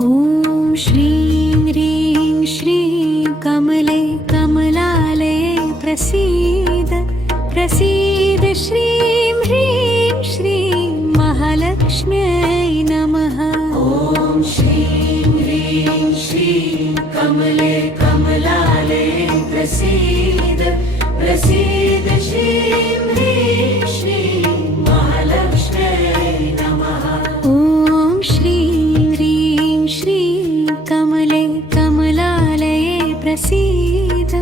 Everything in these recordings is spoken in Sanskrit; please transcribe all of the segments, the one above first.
ॐ श्रीं ह्रीं श्रीं कमले कमलालये प्रसीद प्रसीद श्रीं ह्रीं श्रीं महालक्ष्म्यै नमः। ॐ श्रीं ह्रीं श्रीं कमले कमलालये प्रसीद प्रसीद श्रीं ह्रीं श्रीं महालक्ष्म्यै नमः। ॐ श्रीं ह्रीं श्रीं कमले कमलालये प्रसीद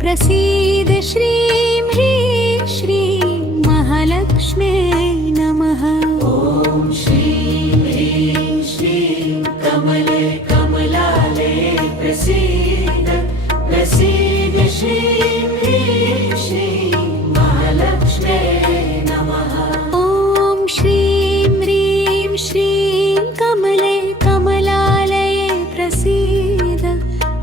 प्रसीद श्रीं ह्रीं श्रीं महालक्ष्म्यै नमः। ॐ श्रीं ह्रीं श्रीं कमले कमलालये प्रसीद प्रसीद श्रीं ह्रीं श्रीं महालक्ष्म्यै नमः। ॐ श्रीं ह्रीं श्रीं कमले कमलालये प्रसीद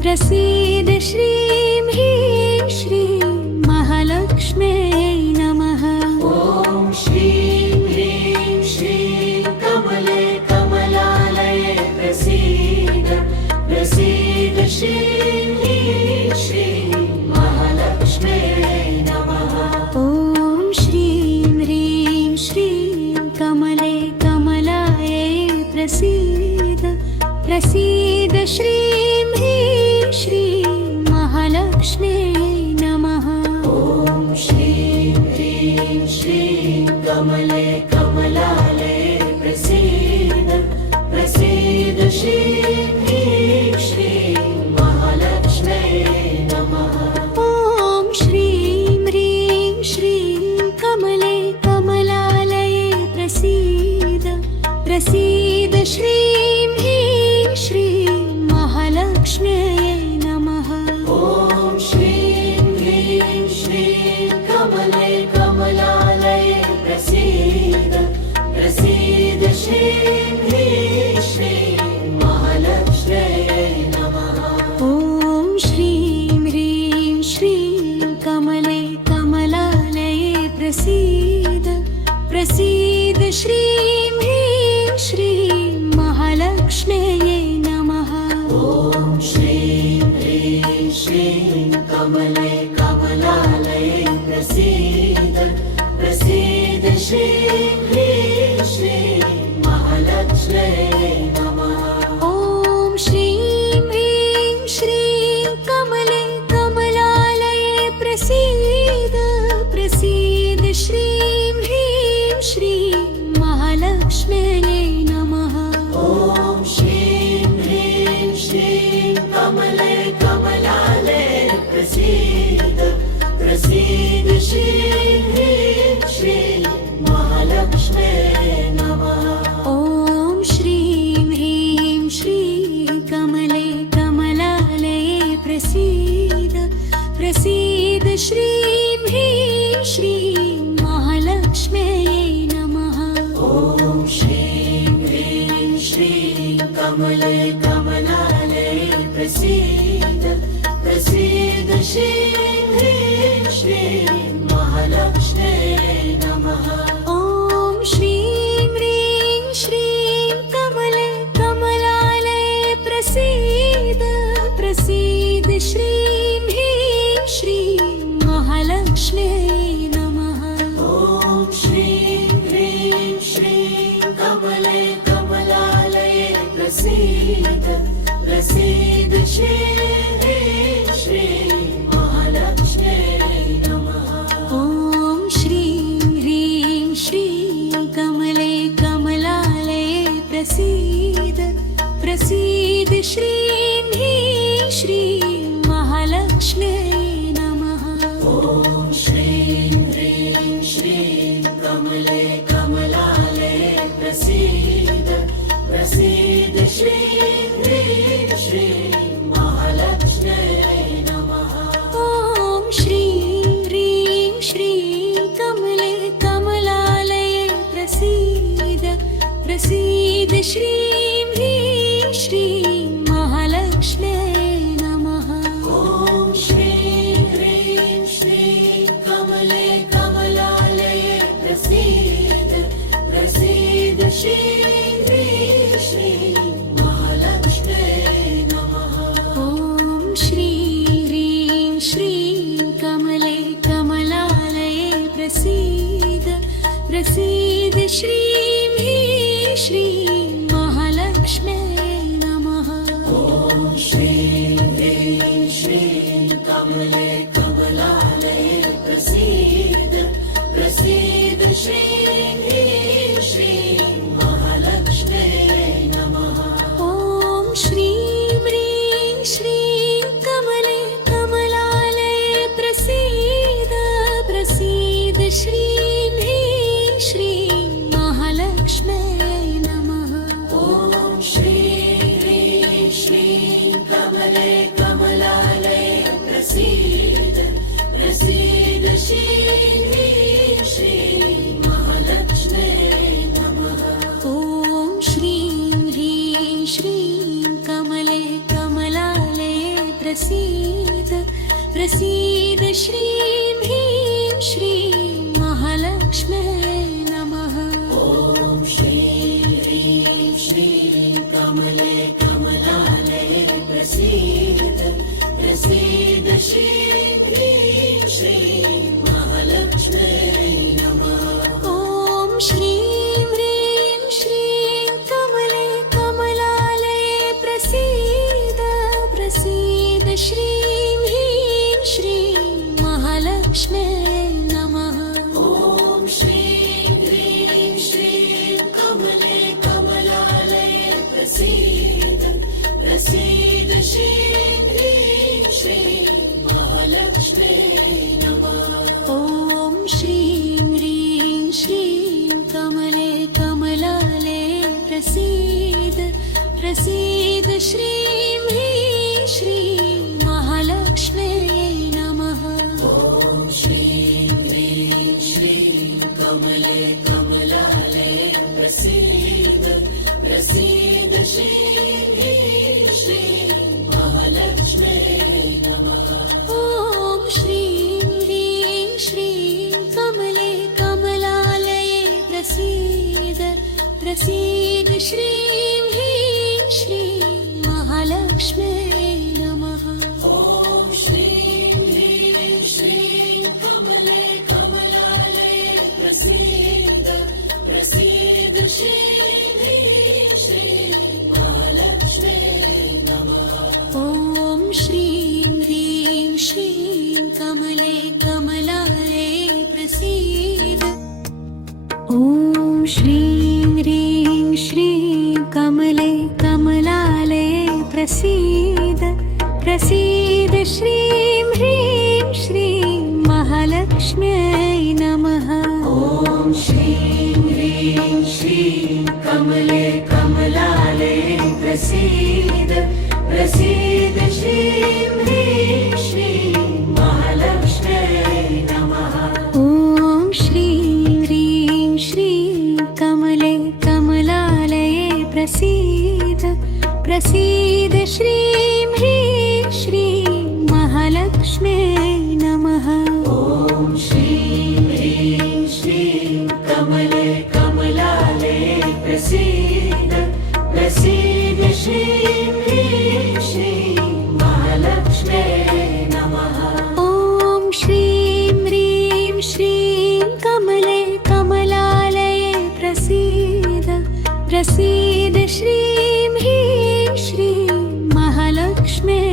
प्रसीद श्रीं ह्रीं श्रीं महालक्ष्म्यै नमः। ॐ श्रीं ह्रीं श्रीं कमले कमलालये प्रसीद प्रसीद श्रीं ह्रीं श्रीं महालक्ष्म्यै नमः। ॐ श्रीं ह्रीं श्रीं कमले कमलायै प्रसीद प्रसीद श्रीं ह्रीं श्रीं महालक्ष्म्यै नमः। ॐ श्रीं ह्रीं श्रीं कमले कमलालये प्रसीद प्रसीद श्रीं ह्रीं श्रीं महालक्ष्म्यै नमः। ॐ श्रीं ह्रीं श्रीं कमले कमलालये प्रसीद प्रसीद श्रीं ह्रीं श्रीं महालक्ष्म्यै नमः। ॐ श्रीं ह्रीं श्रीं कमले कमलालये प्रसीद प्रसीद श्रीं ह्रीं श्रीं महालक्ष्म्यै नमः। ॐ श्रीं ह्रीं श्रीं कमले कमलालये प्रसीद प्रसीद श्रीं ह्रीं श्रीं महालक्ष्म्यै नमः। ॐ श्रीं ह्रीं श्रीं कमले कमलालये प्रसीद प्रसीद श्रीं ह्रीं श्रीं महालक्ष्म्यै नमः। ॐ श्रीं ह्रीं श्रीं कमले कमलालये प्रसीद प्रसीद श्रीं ह्रीं श्रीं महालक्ष्म्यै नमः। ॐ श्रीं ह्रीं श्रीं कमले कमलालये प्रसीद प्रसीद श्रीं ह्रीं श्रीं महालक्ष्म्यै नमः। ॐ श्रीं ह्रीं श्रीं कमले कमलालये प्रसीद प्रसीद श्रीं ह्रीं श्रीं महालक्ष्म्यै नमः। ॐ श्रीं ह्रीं श्रीं कमले कमलालये प्रसीद प्रसीद श्रीं ह्रीं श्रीं महालक्ष्म्यै नमः। ॐ श्रीं ह्रीं श्रीं कमले कमलालये प्रसीद प्रसीद श्रीं ह्रीं श्रीं महालक्ष्म्यै नमः। ॐ श्रीं ह्रीं श्रीं कमले कमलालये प्रसीद प्रसीद श्रीं ह्रीं श्रीं महालक्ष्म्यै नमः। ॐ श्रीं ह्रीं श्रीं कमले कमलालये प्रसीद प्रसीद श्रीं ह्रीं श्रीं महालक्ष्म्यै नमः। ॐ श्रीं ह्रीं श्रीं कमले कमलालये प्रसीद प्रसीद श्रीं ह्रीं श्रीं महालक्ष्म्यै नमः। ॐ श्रीं ह्रीं श्रीं कमले कमलालये प्रसीद प्रसीद श्रीं ह्रीं श्रीं महालक्ष्म्यै नमः। ॐ श्रीं ह्रीं श्रीं कमले कमलालये प्रसीद प्रसीद श्रीं ह्रीं श्रीं महालक्ष्म्यै श्रीं ह्रीं श्रीं महालक्ष्म्यै नमः। ॐ श्रीं ह्रीं श्रीं कमले कमलालये प्रसीद प्रसीद श्रीं ह्रीं श्रीं महालक्ष्म्यै नमः। ॐ श्रीं ह्रीं श्रीं कमले कमलालये प्रसीद प्रसीद श्रीं ह्रीं श्रीं महालक्ष्म्यै नमः। ॐ श्रीं ह्रीं श्रीं कमले कमलालये प्रसीद प्रसीद श्रीं ह्रीं श्रीं महालक्ष्म्यै नमः। ॐ श्रीं ह्रीं श्रीं कमले कमलालये प्रसीद प्रसीद श्रीं ह्रीं श्रीं महालक्ष्म्यै नमः। ॐ श्रीं ह्रीं श्रीं कमले कमलालये प्रसीद प्रसीद श्रीं ह्रीं श्रीं महालक्ष्म्यै नमः। ॐ श्रीं ह्रीं श्रीं कमले कमलालये प्रसीद प्रसीद श्रीं ह्रीं श्रीं महालक्ष्म्यै नमः। ॐ श्रीं ह्रीं श्रीं कमले कमलालये प्रसीद प्रसीद श्रीं ह्रीं श्रीं महालक्ष्म्यै नमः। ॐ श्रीं ह्रीं श्रीं कमले कमलालये प्रसीद प्रसीद श्रीं ह्रीं श्रीं महालक्ष्म्यै नमः। ॐ श्रीं ह्रीं श्रीं कमले कमलालये प्रसीद प्रसीद श्रीं ह्रीं श्रीं महालक्ष्म्यै नमः। ॐ श्रीं ह्रीं श्रीं कमले कमलालये प्रसीद प्रसीद श्रीं ह्रीं श्रीं महालक्ष्म्यै नमः। ॐ श्रीं ह्रीं श्रीं कमले कमलालये प्रसीद प्रसीद श्रीं ह्रीं श्रीं महालक्ष्म्यै नमः। ॐ श्रीं ह्रीं श्रीं कमले कमलालये प्रसीद। ॐ श्रीं ह्रीं श्रीं कमले कमलालये प्रसीद प्रसीद श्रीं ह्रीं श्रीं महालक्ष्म्यै नमः। ॐ श्रीं ह्रीं श्रीं कमले कमलालये प्रसीद प्रसीद श्रीं ह्रीं श्रीं महालक्ष्म्यै नमः। ॐ श्रीं ह्रीं श्रीं कमले कमलालये प्रसीद प्रसीद श्रीं ह्रीं श्रीं महालक्ष्म्यै नमः। ॐ श्रीं ह्रीं श्रीं कमले कमलालये प्रसीद प्रसीद श्रीं ह्रीं श्रीं महालक्ष्म्यै नमः। ॐ श्रीं ह्रीं श्रीं कमले कमलालये प्रसीद प्रसीद श्रीं ह्रीं श्रीं महालक्ष्म्यै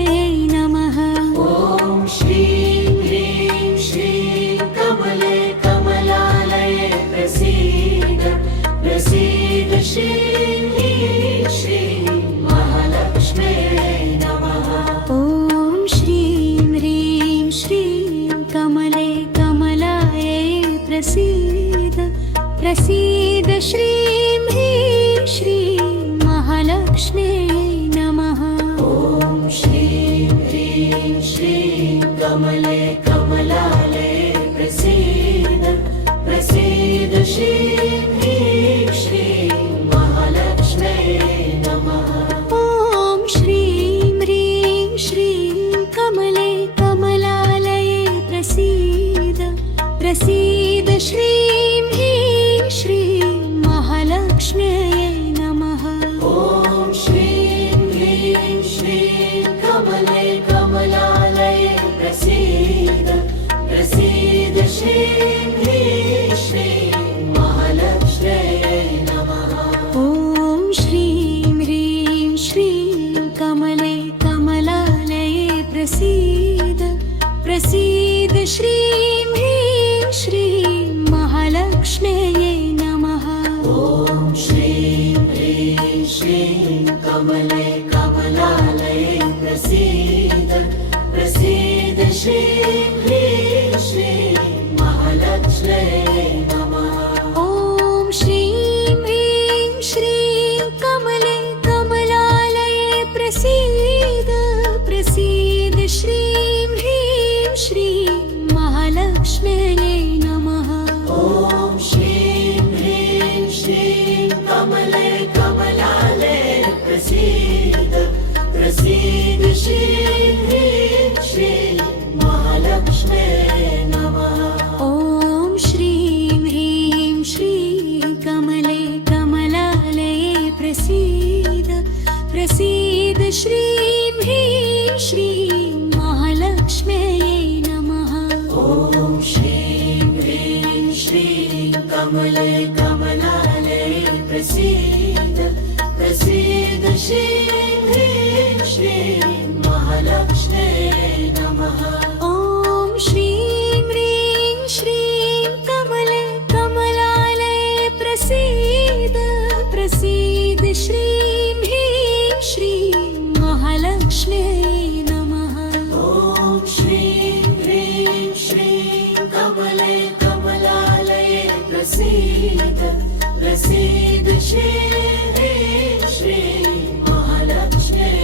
नमः। ॐ श्रीं ह्रीं श्रीं कमले कमलालये प्रसीद प्रसीद श्रीं ह्रीं श्रीं महालक्ष्म्यै नमः। ॐ श्रीं ह्रीं श्रीं कमले कमलालये प्रसीद प्रसीद श्रीं ह्रीं श्रीं महालक्ष्म्यै नमः। ॐ श्रीं ह्रीं श्रीं कमले कमलालये प्रसीद प्रसीद श्रीं ह्रीं श्रीं महालक्ष्म्यै नमः। ॐ श्रीं ह्रीं श्रीं कमले कमलालये प्रसीद प्रसीद श्रीं ह्रीं श्रीं महालक्ष्म्यै नमः। ॐ श्रीं ह्रीं श्रीं कमले कमलालये प्रसीद प्रसीद श्रीं ह्रीं श्रीं महालक्ष्म्यै श्रीं कमले कमलालये प्रसीद प्रसीद श्रीं ह्रीं श्रीं महालक्ष्म्यै नमः ॐ श्रीं ह्रीं श्रीं कमले कमलालये प्रसीद प्रसीद श्रीं ह्रीं श्रीं महालक्ष्म्यै नमः ॐ श्रीं ह्रीं श्रीं कमले कमलालये प्रसीद प्रसीद श्रीं ह्रीं श्रीं महालक्ष्म्यै नमः ॐ श्रीं ह्रीं श्रीं कमले कमलालये प्रसीद प्रसीद श्रीं ह्रीं श्रीं महालक्ष्म्यै नमः ॐ श्रीं ह्रीं श्रीं कमले कमलालये प्रसीद प्रसीद श्रीं ह्रीं श्रीं महालक्ष्म्यै नमः ॐ श्रीं ह्रीं श्रीं कमले कमलालये प्रसीद प्रसीद श्रीं ह्रीं श्रीं महालक्ष्म्यै नमः ॐ श्रीं ह्रीं श्रीं कमले कमलालये प्रसीद प्रसीद श्रीं ह्रीं श्रीं महालक्ष्म्यै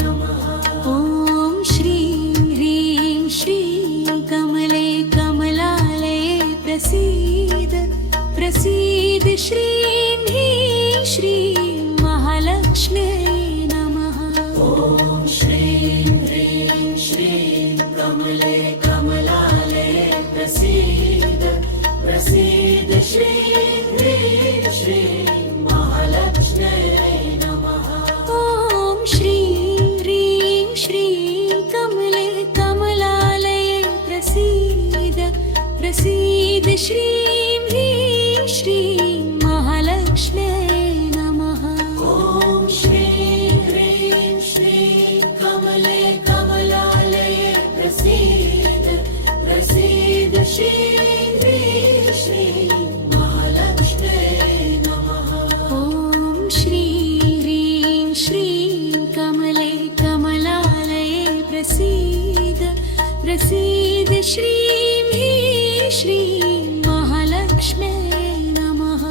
नमः ॐ श्रीं ह्रीं श्रीं कमले कमलालये प्रसीद प्रसीद श्रीं ह्रीं श्रीं महालक्ष्म्यै नमः ॐ श्रीं ह्रीं श्रीं कमले कमलालये प्रसीद प्रसीद श्रीं ह्रीं श्रीं महालक्ष्म्यै नमः ॐ श्रीं ह्रीं श्रीं कमले कमलालये प्रसीद प्रसीद श्रीं ह्रीं श्रीं महालक्ष्म्यै नमः ॐ श्रीं ह्रीं श्रीं कमले कमलालये प्रसीद प्रसीद श्रीं ह्रीं श्रीं महालक्ष्म्यै नमः ॐ श्रीं ह्रीं श्रीं कमले कमलालये प्रसीद प्रसीद श्रीं ह्रीं श्रीं महालक्ष्म्यै नमः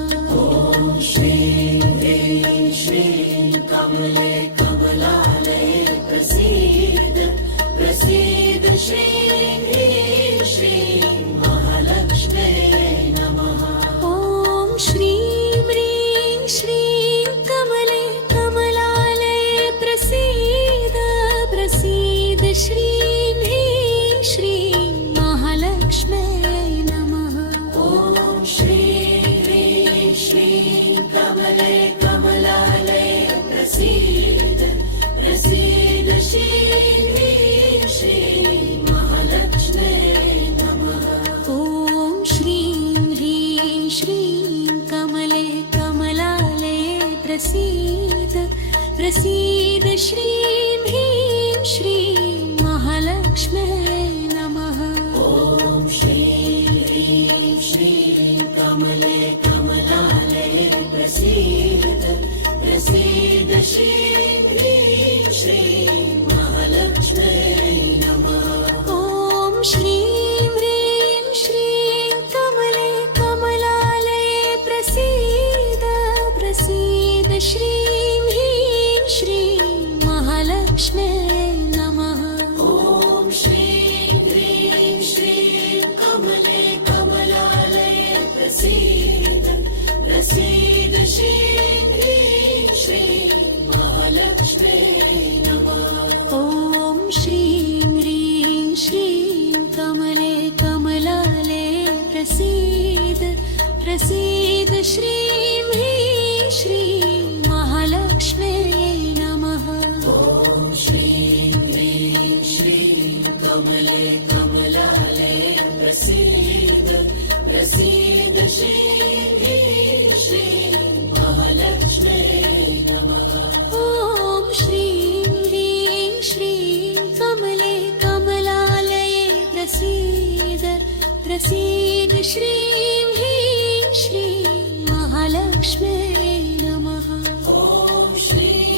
ॐ श्रीं ह्रीं श्रीं कमले कमलालये प्रसीद प्रसीद श्रीं ह्रीं श्रीं महालक्ष्म्यै नमः ॐ श्रीं ह्रीं श्रीं कमले कमलालये प्रसीद प्रसीद श्रीं ह्रीं श्रीं महालक्ष्म्यै नमः ॐ श्रीं ह्रीं श्रीं कमले कमलालये प्रसीद प्रसीद श्रीं ह्रीं श्रीं महालक्ष्म्यै नमः ॐ श्रीं ह्रीं श्रीं कमले कमलालये प्रसीद प्रसीद श्रीं ह्रीं श्रीं महालक्ष्म्यै नमः ॐ श्रीं ह्रीं श्रीं कमले कमलालये प्रसीद प्रसीद श्रीं ह्रीं श्रीं महालक्ष्म्यै नमः ॐ श्रीं ह्रीं श्रीं कमले कमलालये प्रसीद प्रसीद श्रीं ह्रीं श्रीं महालक्ष्म्यै नमः ॐ श्रीं ह्रीं श्रीं कमले कमलालये प्रसीद प्रसीद श्रीं ह्रीं श्रीं महालक्ष्म्यै नमः ॐ श्रीं ह्रीं श्रीं कमले कमलालये प्रसीद प्रसीद श्रीं ह्रीं श्रीं महालक्ष्म्यै नमः ॐ श्रीं ह्रीं श्रीं कमले कमलालये प्रसीद प्रसीद श्रीं ह्रीं श्रीं महालक्ष्म्यै नमः ॐ श्रीं ह्रीं श्रीं कमले कमलालये प्रसीद प्रसीद श्रीं ह्रीं श्रीं महालक्ष्म्यै नमः ॐ श्रीं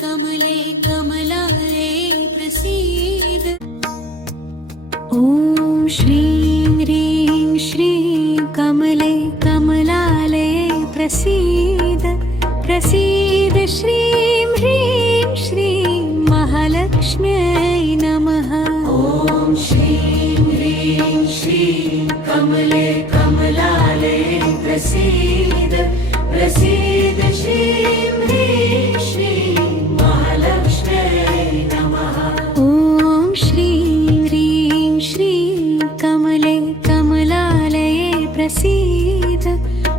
कमले कमलालये प्रसीद ॐ श्रीं ह्रीं श्रीं कमले कमलालये प्रसीद प्रसीद श्रीं ह्रीं श्रीं महालक्ष्म्यै नमः ॐ श्रीं ह्रीं श्रीं कमले कमलालये प्रसीद प्रसीद श्रीं ह्रीं श्रीं महालक्ष्म्यै नमः ॐ श्रीं ह्रीं श्रीं कमले कमलालये प्रसीद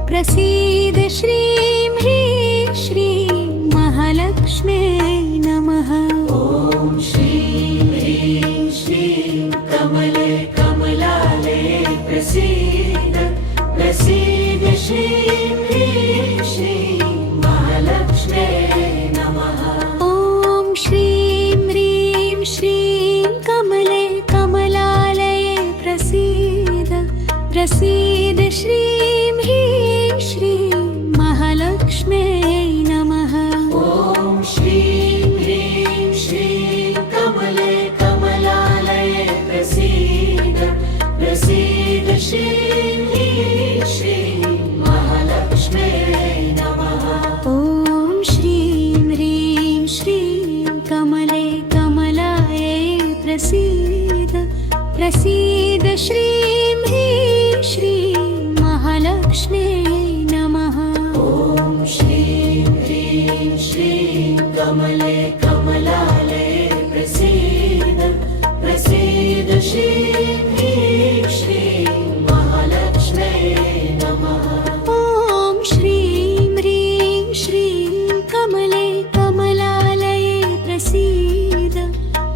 प्रसीद श्रीं ह्रीं श्रीं महालक्ष्म्यै नमः ॐ श्रीं ह्रीं श्रीं कमले कमलालये प्रसीद प्रसीद श्रीं ह्रीं श्रीं महालक्ष्म्यै नमः ॐ श्रीं ह्रीं श्रीं कमले कमलालये प्रसीद प्रसीद श्रीं ह्रीं श्रीं महालक्ष्म्यै नमः ॐ श्रीं ह्रीं श्रीं कमले कमलालये प्रसीद प्रसीद श्रीं ह्रीं श्रीं महालक्ष्म्यै नमः ॐ श्रीं ह्रीं श्रीं कमले कमलायै प्रसीद प्रसीद श्रीं ह्रीं श्रीं महालक्ष्म्यै नमः ॐ श्रीं ह्रीं श्रीं कमले कमलालये प्रसीद प्रसीद श्रीं ह्रीं श्रीं महालक्ष्म्यै नमः ॐ श्रीं ह्रीं श्रीं कमले कमलालये प्रसीद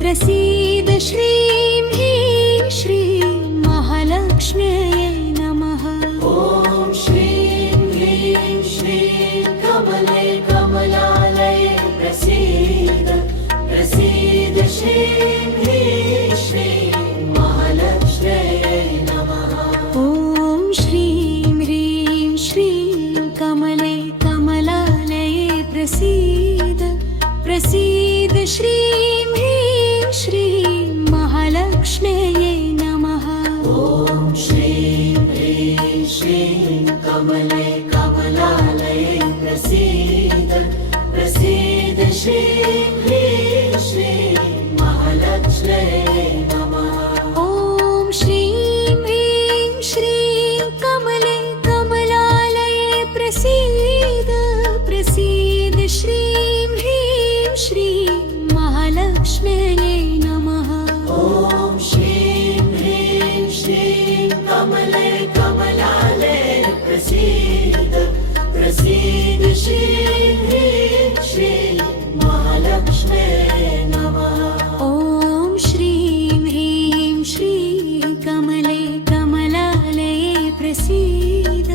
प्रसीद श्रीं ह्रीं श्रीं महालक्ष्म्यै नमः ॐ श्रीं ह्रीं श्रीं कमले कमलालये प्रसीद प्रसीद श्रीं ह्रीं श्रीं महालक्ष्म्यै नमः ॐ श्रीं ह्रीं श्रीं कमले कमलालये प्रसीद प्रसीद श्रीं ह्रीं श्रीं महालक्ष्म्यै नमः ॐ श्रीं ह्रीं श्रीं कमले कमलालये प्रसीद प्रसीद श्रीं ह्रीं श्रीं महालक्ष्म्यै नमः ॐ श्रीं ह्रीं श्रीं कमले कमलालये प्रसीद प्रसीद श्रीं ह्रीं श्रीं महालक्ष्म्यै नमः ॐ श्रीं ह्रीं श्रीं कमले कमलालये प्रसीद प्रसीद श्रीं ह्रीं श्रीं महालक्ष्म्यै नमः ॐ श्रीं ह्रीं श्रीं कमले कमलालये प्रसीद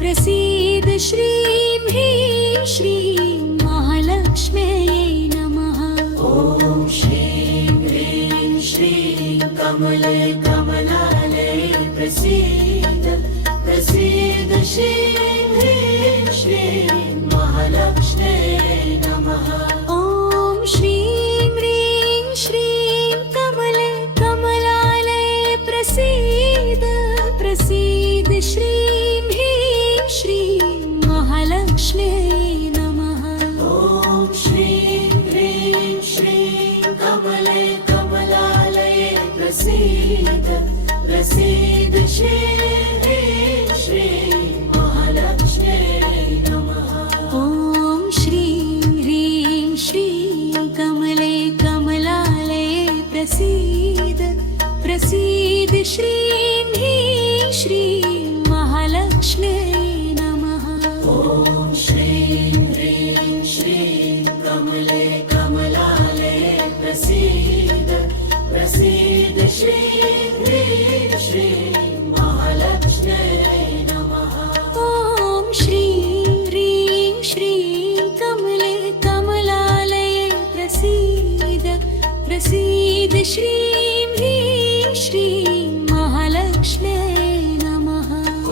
प्रसीद श्रीं ह्रीं श्रीं महालक्ष्म्यै नमः ॐ श्रीं ह्रीं श्रीं कमले कमलालये प्रसीद प्रसीद श्रीं ह्रीं श्रीं महालक्ष्म्यै नमः ॐ श्रीं ह्रीं श्रीं कमले कमलालये प्रसीद प्रसीद श्रीं ह्रीं श्रीं महालक्ष्म्यै नमः ॐ श्रीं ह्रीं श्रीं कमले कमलालये प्रसीद प्रसीद श्रीं ह्रीं श्रीं महालक्ष्म्यै नमः ॐ श्रीं ह्रीं श्रीं कमले कमलालये प्रसीद प्रसीद श्रीं ह्रीं श्रीं महालक्ष्म्यै नमः ॐ श्रीं ह्रीं श्रीं कमले कमलालये प्रसीद प्रसीद श्रीं ह्रीं श्रीं महालक्ष्म्यै नमः ॐ श्रीं ह्रीं श्रीं कमले कमलालये प्रसीद प्रसीद श्रीं ह्रीं श्रीं महालक्ष्म्यै नमः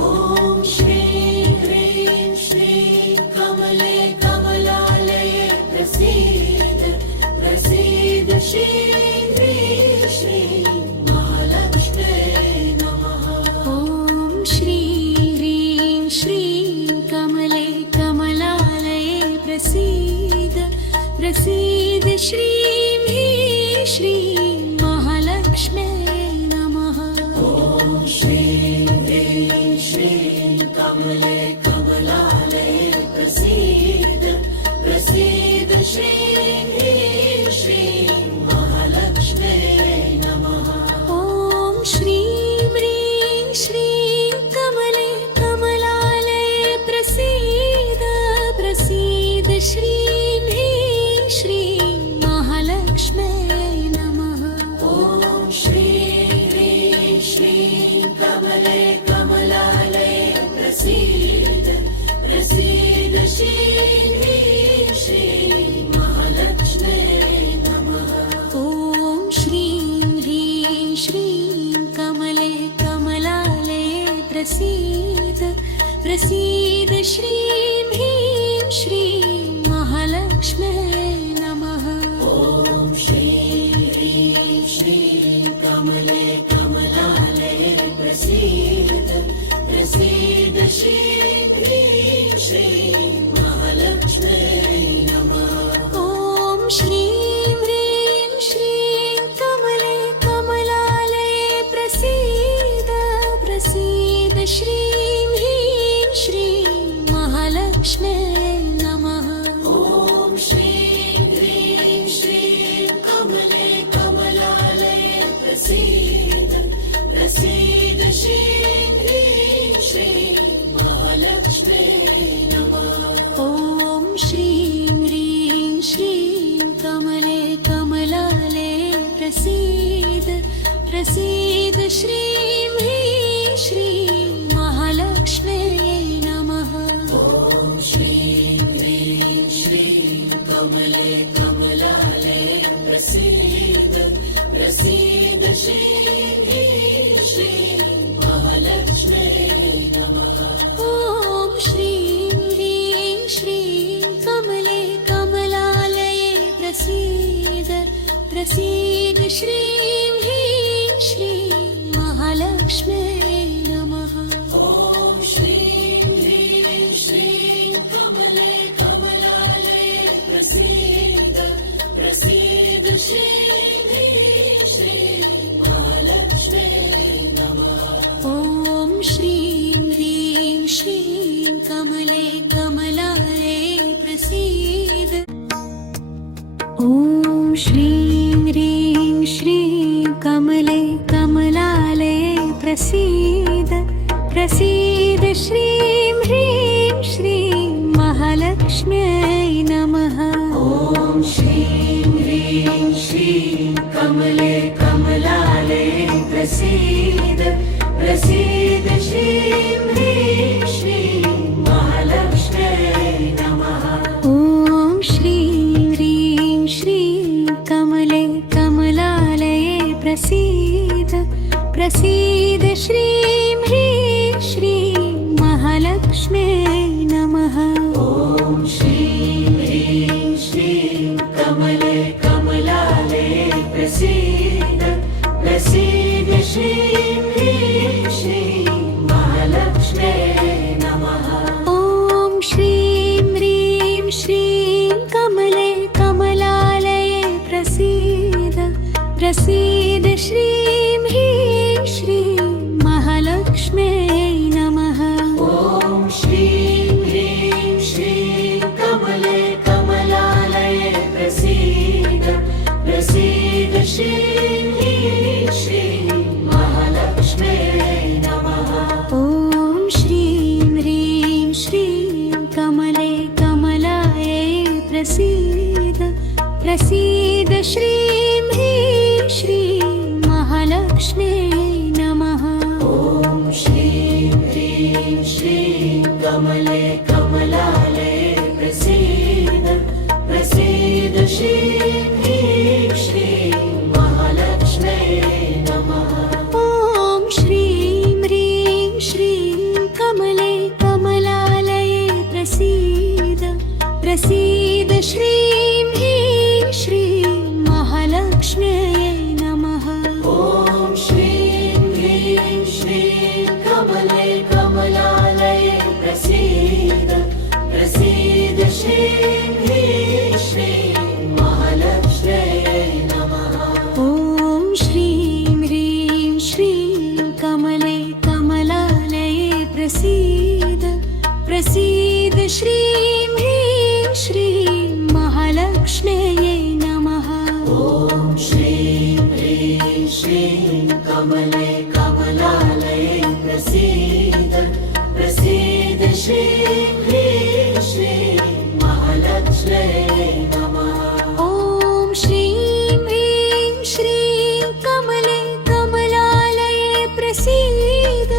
ॐ श्रीं ह्रीं श्रीं कमले कमलालये प्रसीद श्रीं ह्रीं श्रीं महालक्ष्म्यै नमः ॐ श्रीं ह्रीं श्रीं कमले कमलालये प्रसीद प्रसीद श्रीं ह्रीं श्रीं महालक्ष्म्यै नमः ॐ श्रीं ह्रीं श्रीं कमले कमलालये प्रसीद प्रसीद श्रीं ह्रीं श्रीं महालक्ष्म्यै नमः ॐ श्रीं ह्रीं श्रीं कमले कमलालये प्रसीद प्रसीद श्रीं ह्रीं श्रीं महालक्ष्म्यै नमः ॐ श्रीं ह्रीं श्रीं कमले कमलालये प्रसीद प्रसीद श्रीं ह्रीं श्रीं महालक्ष्म्यै नमः ॐ श्रीं ह्रीं श्रीं कमले कमलालये प्रसीद प्रसीद श्रीं ह्रीं श्रीं महालक्ष्म्यै नमः ॐ श्रीं ह्रीं श्रीं कमले कमलालये प्रसीद प्रसीद श्रीं ह्रीं श्रीं महालक्ष्म्यै नमः ॐ श्रीं ह्रीं श्रीं कमले कमलालये प्रसीद प्रसीद श्रीं ह्रीं श्रीं महालक्ष्म्यै नमः ॐ श्रीं ह्रीं श्रीं कमले कमलालये प्रसीद प्रसीद श्रीं ह्रीं श्रीं महालक्ष्म्यै नमः ॐ श्रीं ह्रीं श्रीं कमले कमलालये प्रसीद प्रसीद श्रीं ह्रीं श्रीं महालक्ष्म्यै नमः ॐ श्रीं ह्रीं श्रीं कमले कमलालये प्रसीद प्रसीद श्रीं ह्रीं श्रीं महालक्ष्म्यै नमः ॐ श्रीं ह्रीं श्रीं कमले कमलालये प्रसीद प्रसीद श्रीं ह्रीं श्रीं महालक्ष्म्यै नमः ॐ श्रीं ह्रीं श्रीं कमले कमलालये प्रसीद प्रसीद श्रीं ह्रीं श्रीं महालक्ष्म्यै नमः ॐ श्रीं ह्रीं श्रीं कमले कमलालये प्रसीद ॐ श्रीं ह्रीं श्रीं कमले कमलालये प्रसीद प्रसीद श्रीं ह्रीं श्रीं महालक्ष्म्यै नमः ॐ श्रीं ह्रीं श्रीं कमले कमलालये प्रसीद प्रसीद श्रीं ह्रीं श्रीं महालक्ष्म्यै नमः ॐ श्रीं ह्रीं श्रीं कमले कमलालये प्रसीद प्रसीद श्रीं ह्रीं श्रीं महालक्ष्म्यै नमः ॐ श्रीं ह्रीं श्रीं कमले कमलालये प्रसीद प्रसीद श्रीं ह्रीं श्रीं महालक्ष्म्यै नमः ॐ श्रीं ह्रीं श्रीं कमले कमलालये प्रसीद प्रसीद श्रीं ह्रीं श्रीं महालक्ष्म्यै नमः ॐ श्रीं ह्रीं श्रीं कमले कमलालये प्रसीद प्रसीद श्रीं ह्रीं श्रीं महालक्ष्म्यै नमः ॐ श्रीं ह्रीं श्रीं कमले कमलालये प्रसीद प्रसीद श्रीं ह्रीं श्रीं महालक्ष्म्यै नमः ॐ श्रीं ह्रीं श्रीं कमले कमलालये प्रसीद प्रसीद श्रीं ह्रीं श्रीं महालक्ष्म्यै नमः ॐ श्रीं ह्रीं श्रीं कमले कमलालये प्रसीद प्रसीद श्रीं ह्रीं श्रीं महालक्ष्म्यै श्रीं ह्रीं श्रीं महालक्ष्म्यै नमः। ॐ श्रीं ह्रीं श्रीं कमले कमलालये प्रसीद प्रसीद श्रीं ह्रीं श्रीं महालक्ष्म्यै नमः। ॐ श्रीं ह्रीं श्रीं कमले कमलालये प्रसीद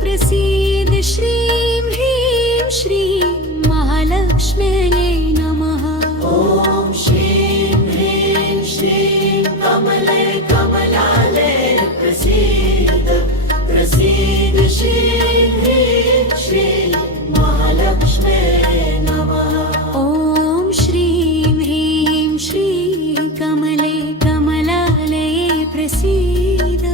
प्रसीद श्रीं ह्रीं श्रीं महालक्ष्म्यै नमः। ॐ श्रीं ह्रीं श्रीं कमले कमलालये प्रसीद प्रसीद श्रीं ह्रीं श्रीं महालक्ष्म्यै नमः। ॐ श्रीं ह्रीं श्रीं कमले कमलालये प्रसीद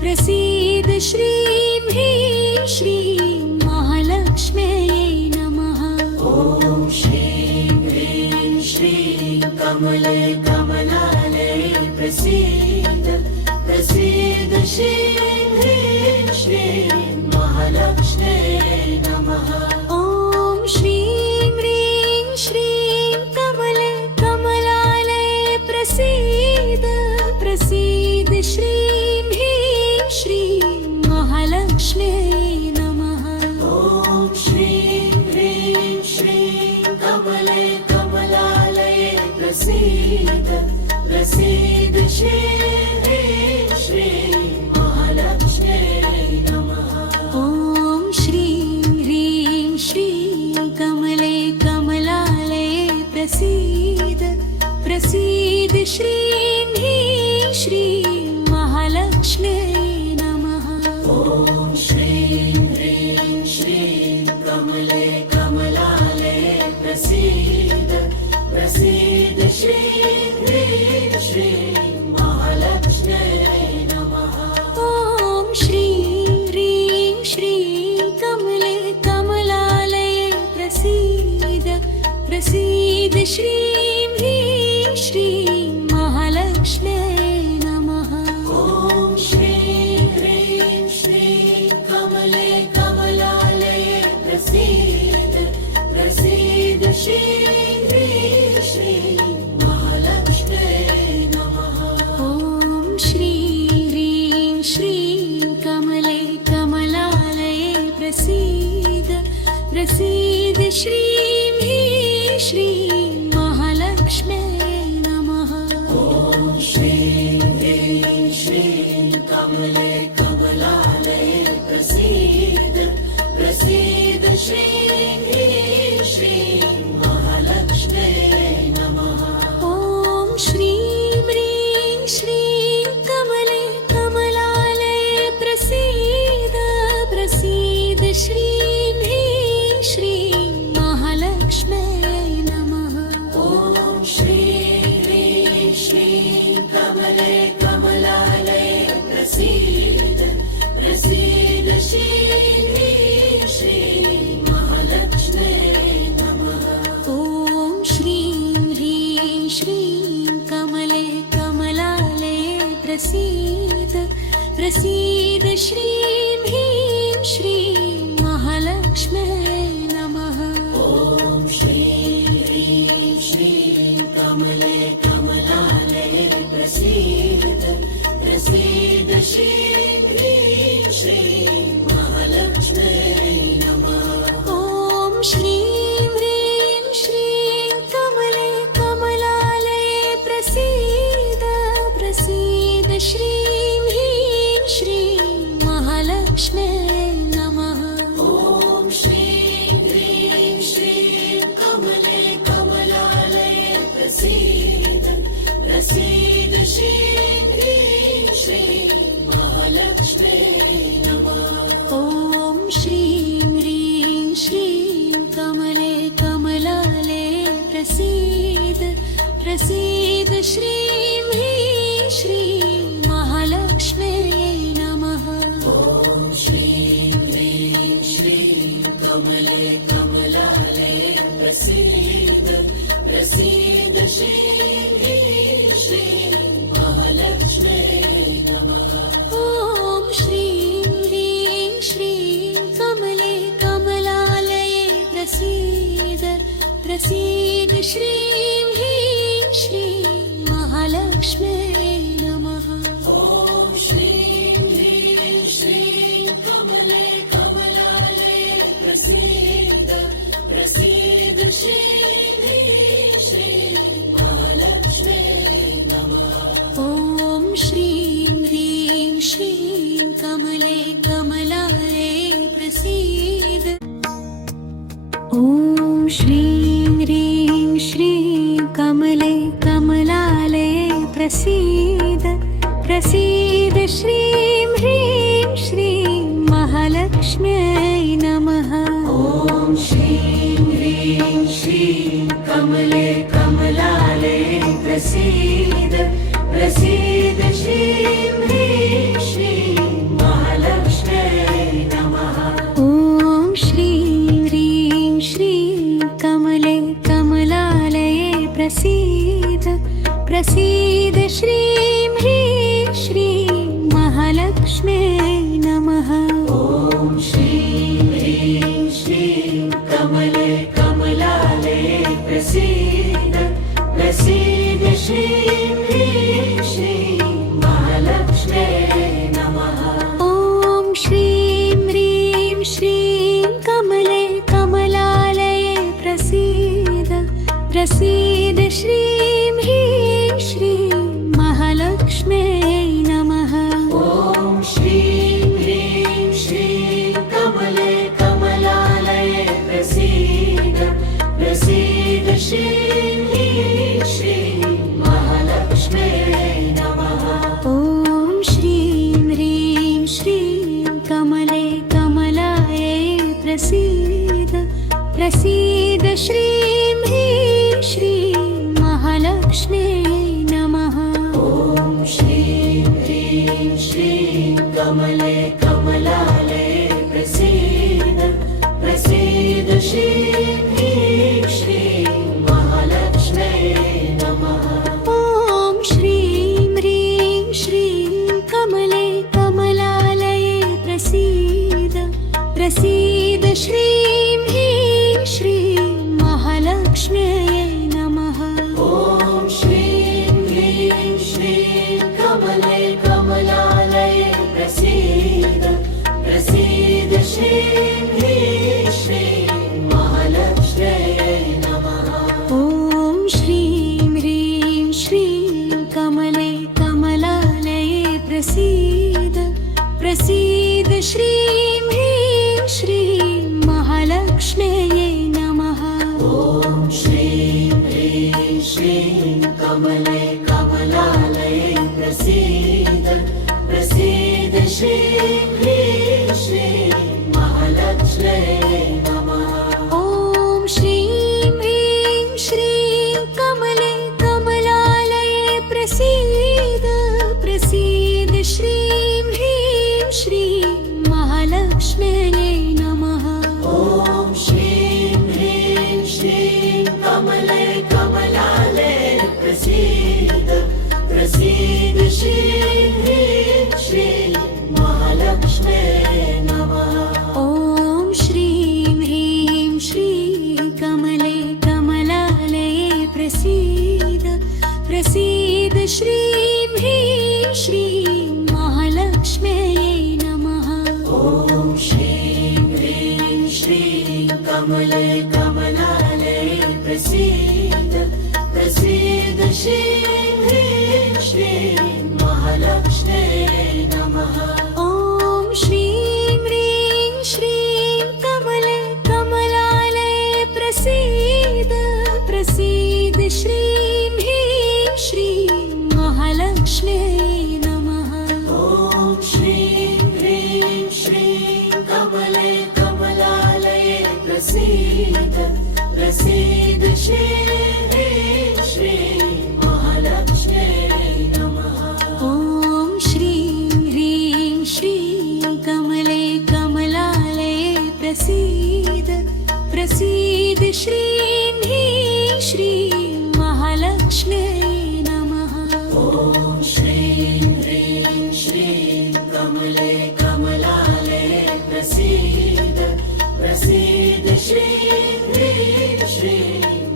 प्रसीद श्रीं ह्रीं श्रीं महालक्ष्म्यै नमः। ॐ श्रीं ह्रीं श्रीं कमले कमलालये प्रसीद प्रसीद श्रीं ह्रीं श्रीं महालक्ष्म्यै नमः। ॐ श्रीं ह्रीं श्रीं कमले कमलालये प्रसीद प्रसीद श्रीं ह्रीं श्रीं महालक्ष्म्यै नमः। ॐ श्रीं ह्रीं श्रीं कमले कमलालये प्रसीद प्रसीद श्रीं ह्रीं श्रीं महालक्ष्म्यै नमः। ॐ श्रीं ह्रीं श्रीं कमले कमलालये प्रसीद प्रसीद श्रीं ह्रीं श्रीं महालक्ष्म्यै नमः। ॐ श्रीं ह्रीं श्रीं कमले कमलालये प्रसीद प्रसीद श्रीं ह्रीं श्रीं महालक्ष्म्यै नमः। ॐ श्रीं ह्रीं श्रीं कमले कमलालये प्रसीद प्रसीद श्रीं ह्रीं श्रीं महालक्ष्म्यै नमः। ॐ श्रीं ह्रीं श्रीं कमले कमलालये प्रसीद प्रसीद श्रीं ह्रीं श्रीं महालक्ष्म्यै नमः। ॐ श्रीं ह्रीं श्रीं कमले कमलालये प्रसीद प्रसीद श्रीं ह्रीं श्रीं महालक्ष्म्यै नमः। ॐ श्रीं ह्रीं श्रीं कमले कमलालये प्रसीद प्रसीद श्रीं ह्रीं श्रीं महालक्ष्म्यै नमः। ॐ श्रीं ह्रीं श्रीं कमले कमलालये प्रसीद प्रसीद श्रीं ह्रीं श्रीं महालक्ष्म्यै नमः। ॐ श्रीं ह्रीं श्रीं कमले कमलालये प्रसीद प्रसीद श्रीं ह्रीं श्रीं महालक्ष्म्यै नमः। ॐ श्रीं ह्रीं श्रीं कमले कमलालये प्रसीद प्रसीद श्रीं ह्रीं श्रीं महालक्ष्म्यै नमः। ॐ श्रीं ह्रीं श्रीं कमले कमलालये प्रसीद प्रसीद श्रीं ह्रीं श्रीं महालक्ष्म्यै नमः। ॐ श्रीं ह्रीं श्रीं कमले कमलालये प्रसीद प्रसीद श्रीं ह्रीं श्रीं महालक्ष्म्यै नमः। ॐ श्रीं ह्रीं श्रीं कमले कमलालये प्रसीद प्रसीद श्रीं ह्रीं श्रीं महालक्ष्म्यै नमः। ॐ श्रीं ह्रीं श्रीं कमले कमलालये प्रसीद प्रसीद श्रीं ह्रीं श्रीं महालक्ष्म्यै नमः। ॐ श्रीं ह्रीं श्रीं कमले कमलालये प्रसीद प्रसीद श्रीं ह्रीं श्रीं महालक्ष्म्यै नमः। ॐ श्रीं ह्रीं श्रीं कमले कमलालये प्रसीद प्रसीद श्रीं ह्रीं श्रीं महालक्ष्म्यै नमः। ॐ श्रीं ह्रीं श्रीं कमले कमलालये प्रसीद प्रसीद श्रीं ह्रीं श्रीं महालक्ष्म्यै नमः। ॐ श्रीं ह्रीं श्रीं कमले कमलालये प्रसीद। ॐ श्रीं ह्रीं श्रीं कमले कमलालये प्रसीद प्रसीद श्रीं ह्रीं श्रीं महालक्ष्म्यै नमः। ॐ श्रीं ह्रीं श्रीं कमले कमलालये प्रसीद प्रसीद श्रीं ह्रीं श्रीं महालक्ष्म्यै नमः। ॐ श्रीं ह्रीं श्रीं कमले कमलालये प्रसीद प्रसीद श्रीं ह्रीं श्रीं महालक्ष्म्यै नमः। ॐ श्रीं ह्रीं श्रीं कमले कमलालये प्रसीद प्रसीद श्रीं ह्रीं श्रीं महालक्ष्म्यै नमः। ॐ श्रीं ह्रीं श्रीं कमले कमलालये प्रसीद प्रसीद श्रीं ह्रीं श्रीं महालक्ष्म्यै नमः। ॐ श्रीं ह्रीं श्रीं कमले कमलालये प्रसीद प्रसीद श्रीं ह्रीं श्रीं महालक्ष्म्यै नमः। ॐ श्रीं ह्रीं श्रीं कमले कमलालये प्रसीद प्रसीद श्रीं ह्रीं श्रीं महालक्ष्म्यै नमः। ॐ श्रीं ह्रीं श्रीं कमले कमलालये प्रसीद प्रसीद श्रीं ह्रीं श्रीं महालक्ष्म्यै नमः। ॐ श्रीं ह्रीं श्रीं कमले कमलालये प्रसीद प्रसीद श्रीं ह्रीं श्रीं महालक्ष्म्यै नमः। ॐ श्रीं ह्रीं श्रीं कमले कमलालये प्रसीद प्रसीद श्रीं ह्रीं श्रीं महालक्ष्म्यै नमः। ॐ श्रीं ह्रीं श्रीं कमले कमलालये प्रसीद प्रसीद श्रीं ह्रीं श्रीं महालक्ष्म्यै नमः। ॐ श्रीं ह्रीं श्रीं कमले कमलालये प्रसीद प्रसीद श्रीं ह्रीं श्रीं महालक्ष्म्यै नमः। ॐ श्रीं ह्रीं श्रीं कमले कमलालये प्रसीद प्रसीद श्रीं ह्रीं श्रीं महालक्ष्म्यै नमः। ॐ श्रीं ह्रीं श्रीं कमले कमलालये प्रसीद प्रसीद श्रीं ह्रीं श्रीं महालक्ष्म्यै नमः। ॐ श्रीं ह्रीं श्रीं कमले कमलालये प्रसीद प्रसीद श्रीं ह्रीं श्रीं महालक्ष्म्यै नमः। ॐ श्रीं ह्रीं श्रीं कमले कमलालये प्रसीद प्रसीद श्रीं ह्रीं श्रीं महालक्ष्म्यै नमः। ॐ श्रीं ह्रीं श्रीं कमले कमलालये प्रसीद प्रसीद श्रीं ह्रीं श्रीं महालक्ष्म्यै नमः। ॐ श्रीं ह्रीं श्रीं कमले कमलालये प्रसीद प्रसीद श्रीं ह्रीं श्रीं महालक्ष्म्यै नमः। ॐ श्रीं ह्रीं श्रीं कमले कमलालये प्रसीद प्रसीद श्रीं ह्रीं श्रीं महालक्ष्म्यै नमः। ॐ श्रीं ह्रीं श्रीं कमले कमलालये प्रसीद प्रसीद श्रीं ह्रीं श्रीं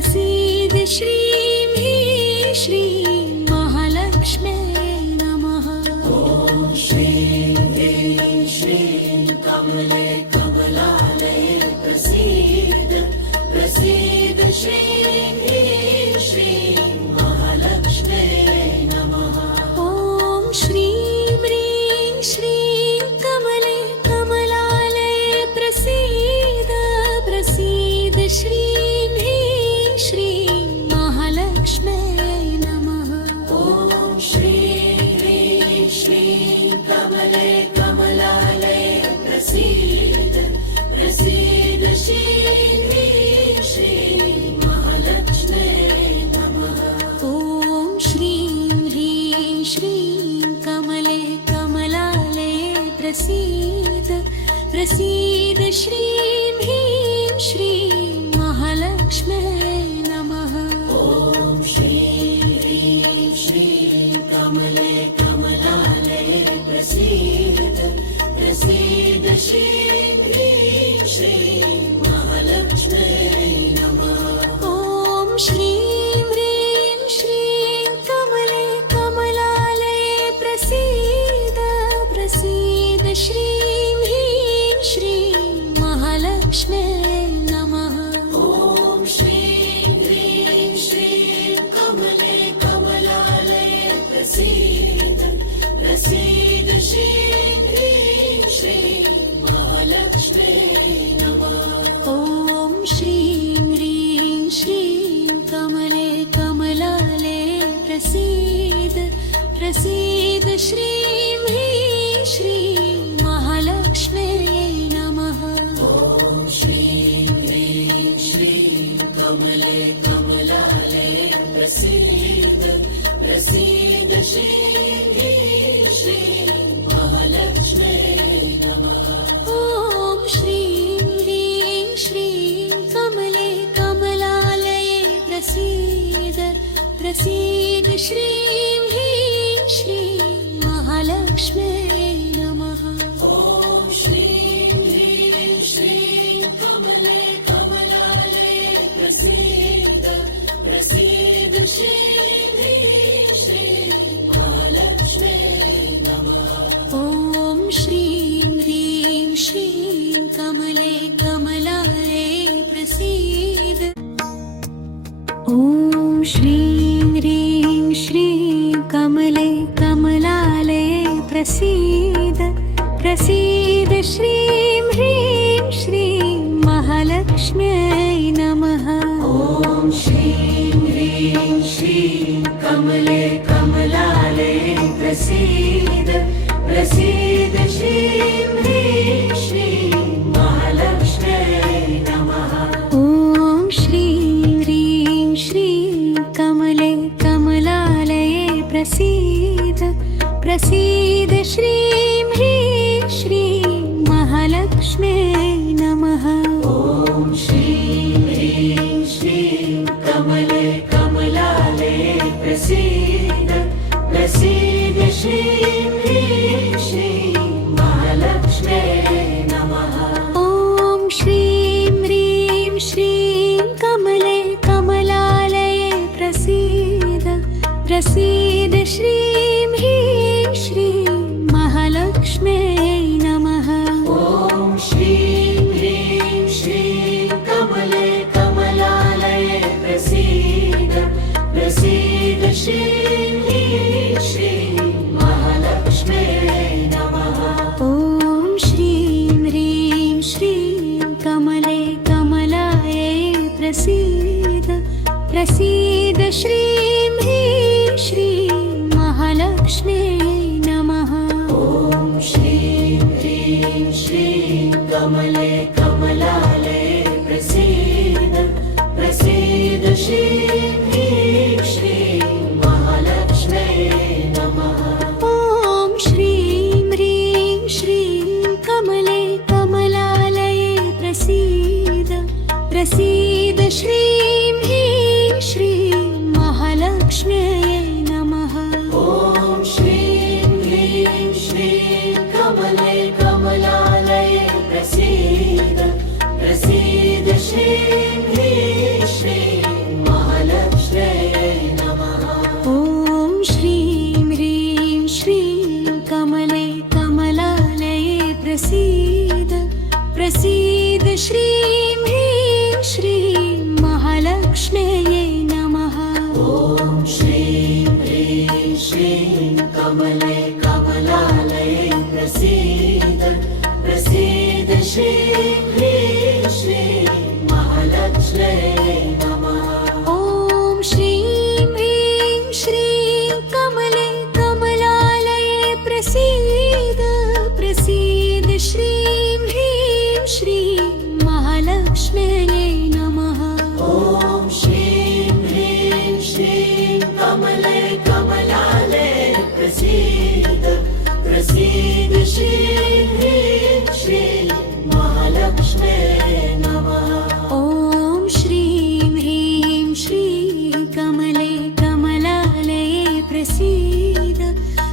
प्रसीद श्रीं ह्रीं श्रीं महालक्ष्म्यै नमः। ॐ श्रीं ह्रीं श्रीं कमले कमलालये प्रसीद प्रसीद श्रीं ह्रीं श्रीं महालक्ष्म्यै नमः। ॐ श्रीं ह्रीं श्रीं कमले कमलालये प्रसीद प्रसीद श्रीं ह्रीं श्रीं महालक्ष्म्यै नमः। ॐ श्रीं ह्रीं श्रीं कमले कमलालये प्रसीद प्रसीद श्रीं ह्रीं श्रीं महालक्ष्म्यै नमः। ॐ श्रीं ह्रीं श्रीं कमले कमलालये प्रसीद प्रसीद श्रीं ह्रीं श्रीं महालक्ष्म्यै नमः। ॐ श्रीं ह्रीं श्रीं कमले कमलालये प्रसीद प्रसीद श्रीं ह्रीं श्रीं महालक्ष्म्यै नमः। ॐ श्रीं ह्रीं श्रीं कमले कमलालये प्रसीद प्रसीद श्रीं ह्रीं श्रीं महालक्ष्म्यै नमः। ॐ श्रीं ह्रीं श्रीं कमले कमलालये प्रसीद प्रसीद श्रीं ह्रीं श्रीं महालक्ष्म्यै नमः। ॐ श्रीं ह्रीं श्रीं कमले कमलालये प्रसीद प्रसीद श्रीं ह्रीं श्रीं महालक्ष्म्यै नमः। ॐ श्रीं ह्रीं श्रीं कमले कमलालये प्रसीद प्रसीद श्रीं ह्रीं श्रीं महालक्ष्म्यै नमः। ॐ श्रीं ह्रीं श्रीं कमले कमलालये प्रसीद प्रसीद श्रीं ह्रीं श्रीं महालक्ष्म्यै नमः। ॐ श्रीं ह्रीं श्रीं कमले कमलालये प्रसीद प्रसीद श्रीं ह्रीं श्रीं महालक्ष्म्यै नमः। ॐ श्रीं ह्रीं श्रीं कमले कमलालये प्रसीद। ॐ श्रीं ह्रीं श्रीं कमले कमलालये प्रसीद प्रसीद श्रीं ह्रीं श्रीं महालक्ष्म्यै नमः। ॐ श्रीं ह्रीं श्रीं कमले कमलालये प्रसीद प्रसीद श्रीं ह्रीं श्रीं महालक्ष्म्यै नमः। ॐ श्रीं ह्रीं श्रीं कमले कमलालये प्रसीद प्रसीद श्रीं ह्रीं श्रीं महालक्ष्म्यै नमः। ॐ श्रीं ह्रीं श्रीं कमले कमलालये प्रसीद प्रसीद श्रीं ह्रीं श्रीं महालक्ष्म्यै नमः। ॐ श्रीं ह्रीं श्रीं कमले कमलालये प्रसीद प्रसीद श्रीं ह्रीं श्रीं महालक्ष्म्यै नमः। ॐ श्रीं ह्रीं श्रीं कमले कमलालये प्रसीद प्रसीद श्रीं ह्रीं श्रीं महालक्ष्म्यै नमः। ॐ श्रीं ह्रीं श्रीं कमले कमलालये प्रसीद प्रसीद श्रीं ह्रीं श्रीं महालक्ष्म्यै नमः। ॐ श्रीं ह्रीं श्रीं कमले कमलालये प्रसीद प्रसीद श्रीं ह्रीं श्रीं महालक्ष्म्यै नमः। ॐ श्रीं ह्रीं श्रीं कमले कमलालये प्रसीद प्रसीद श्रीं ह्रीं श्रीं महालक्ष्म्यै नमः। ॐ श्रीं ह्रीं श्रीं कमले कमलालये प्रसीद प्रसीद श्रीं ह्रीं श्रीं प्रसीद श्रीं ह्रीं श्रीं महालक्ष्म्यै नमः। ॐ श्रीं ह्रीं श्रीं कमले कमलालये प्रसीद प्रसीद श्रीं ह्रीं श्रीं महालक्ष्म्यै नमः। ॐ श्रीं ह्रीं श्रीं कमले कमलालये प्रसीद प्रसीद श्रीं ह्रीं श्रीं महालक्ष्म्यै नमः। ॐ श्रीं ह्रीं श्रीं कमले कमलालये प्रसीद प्रसीद श्रीं ह्रीं श्रीं महालक्ष्म्यै नमः। ॐ श्रीं ह्रीं श्रीं कमले कमलालये प्रसीद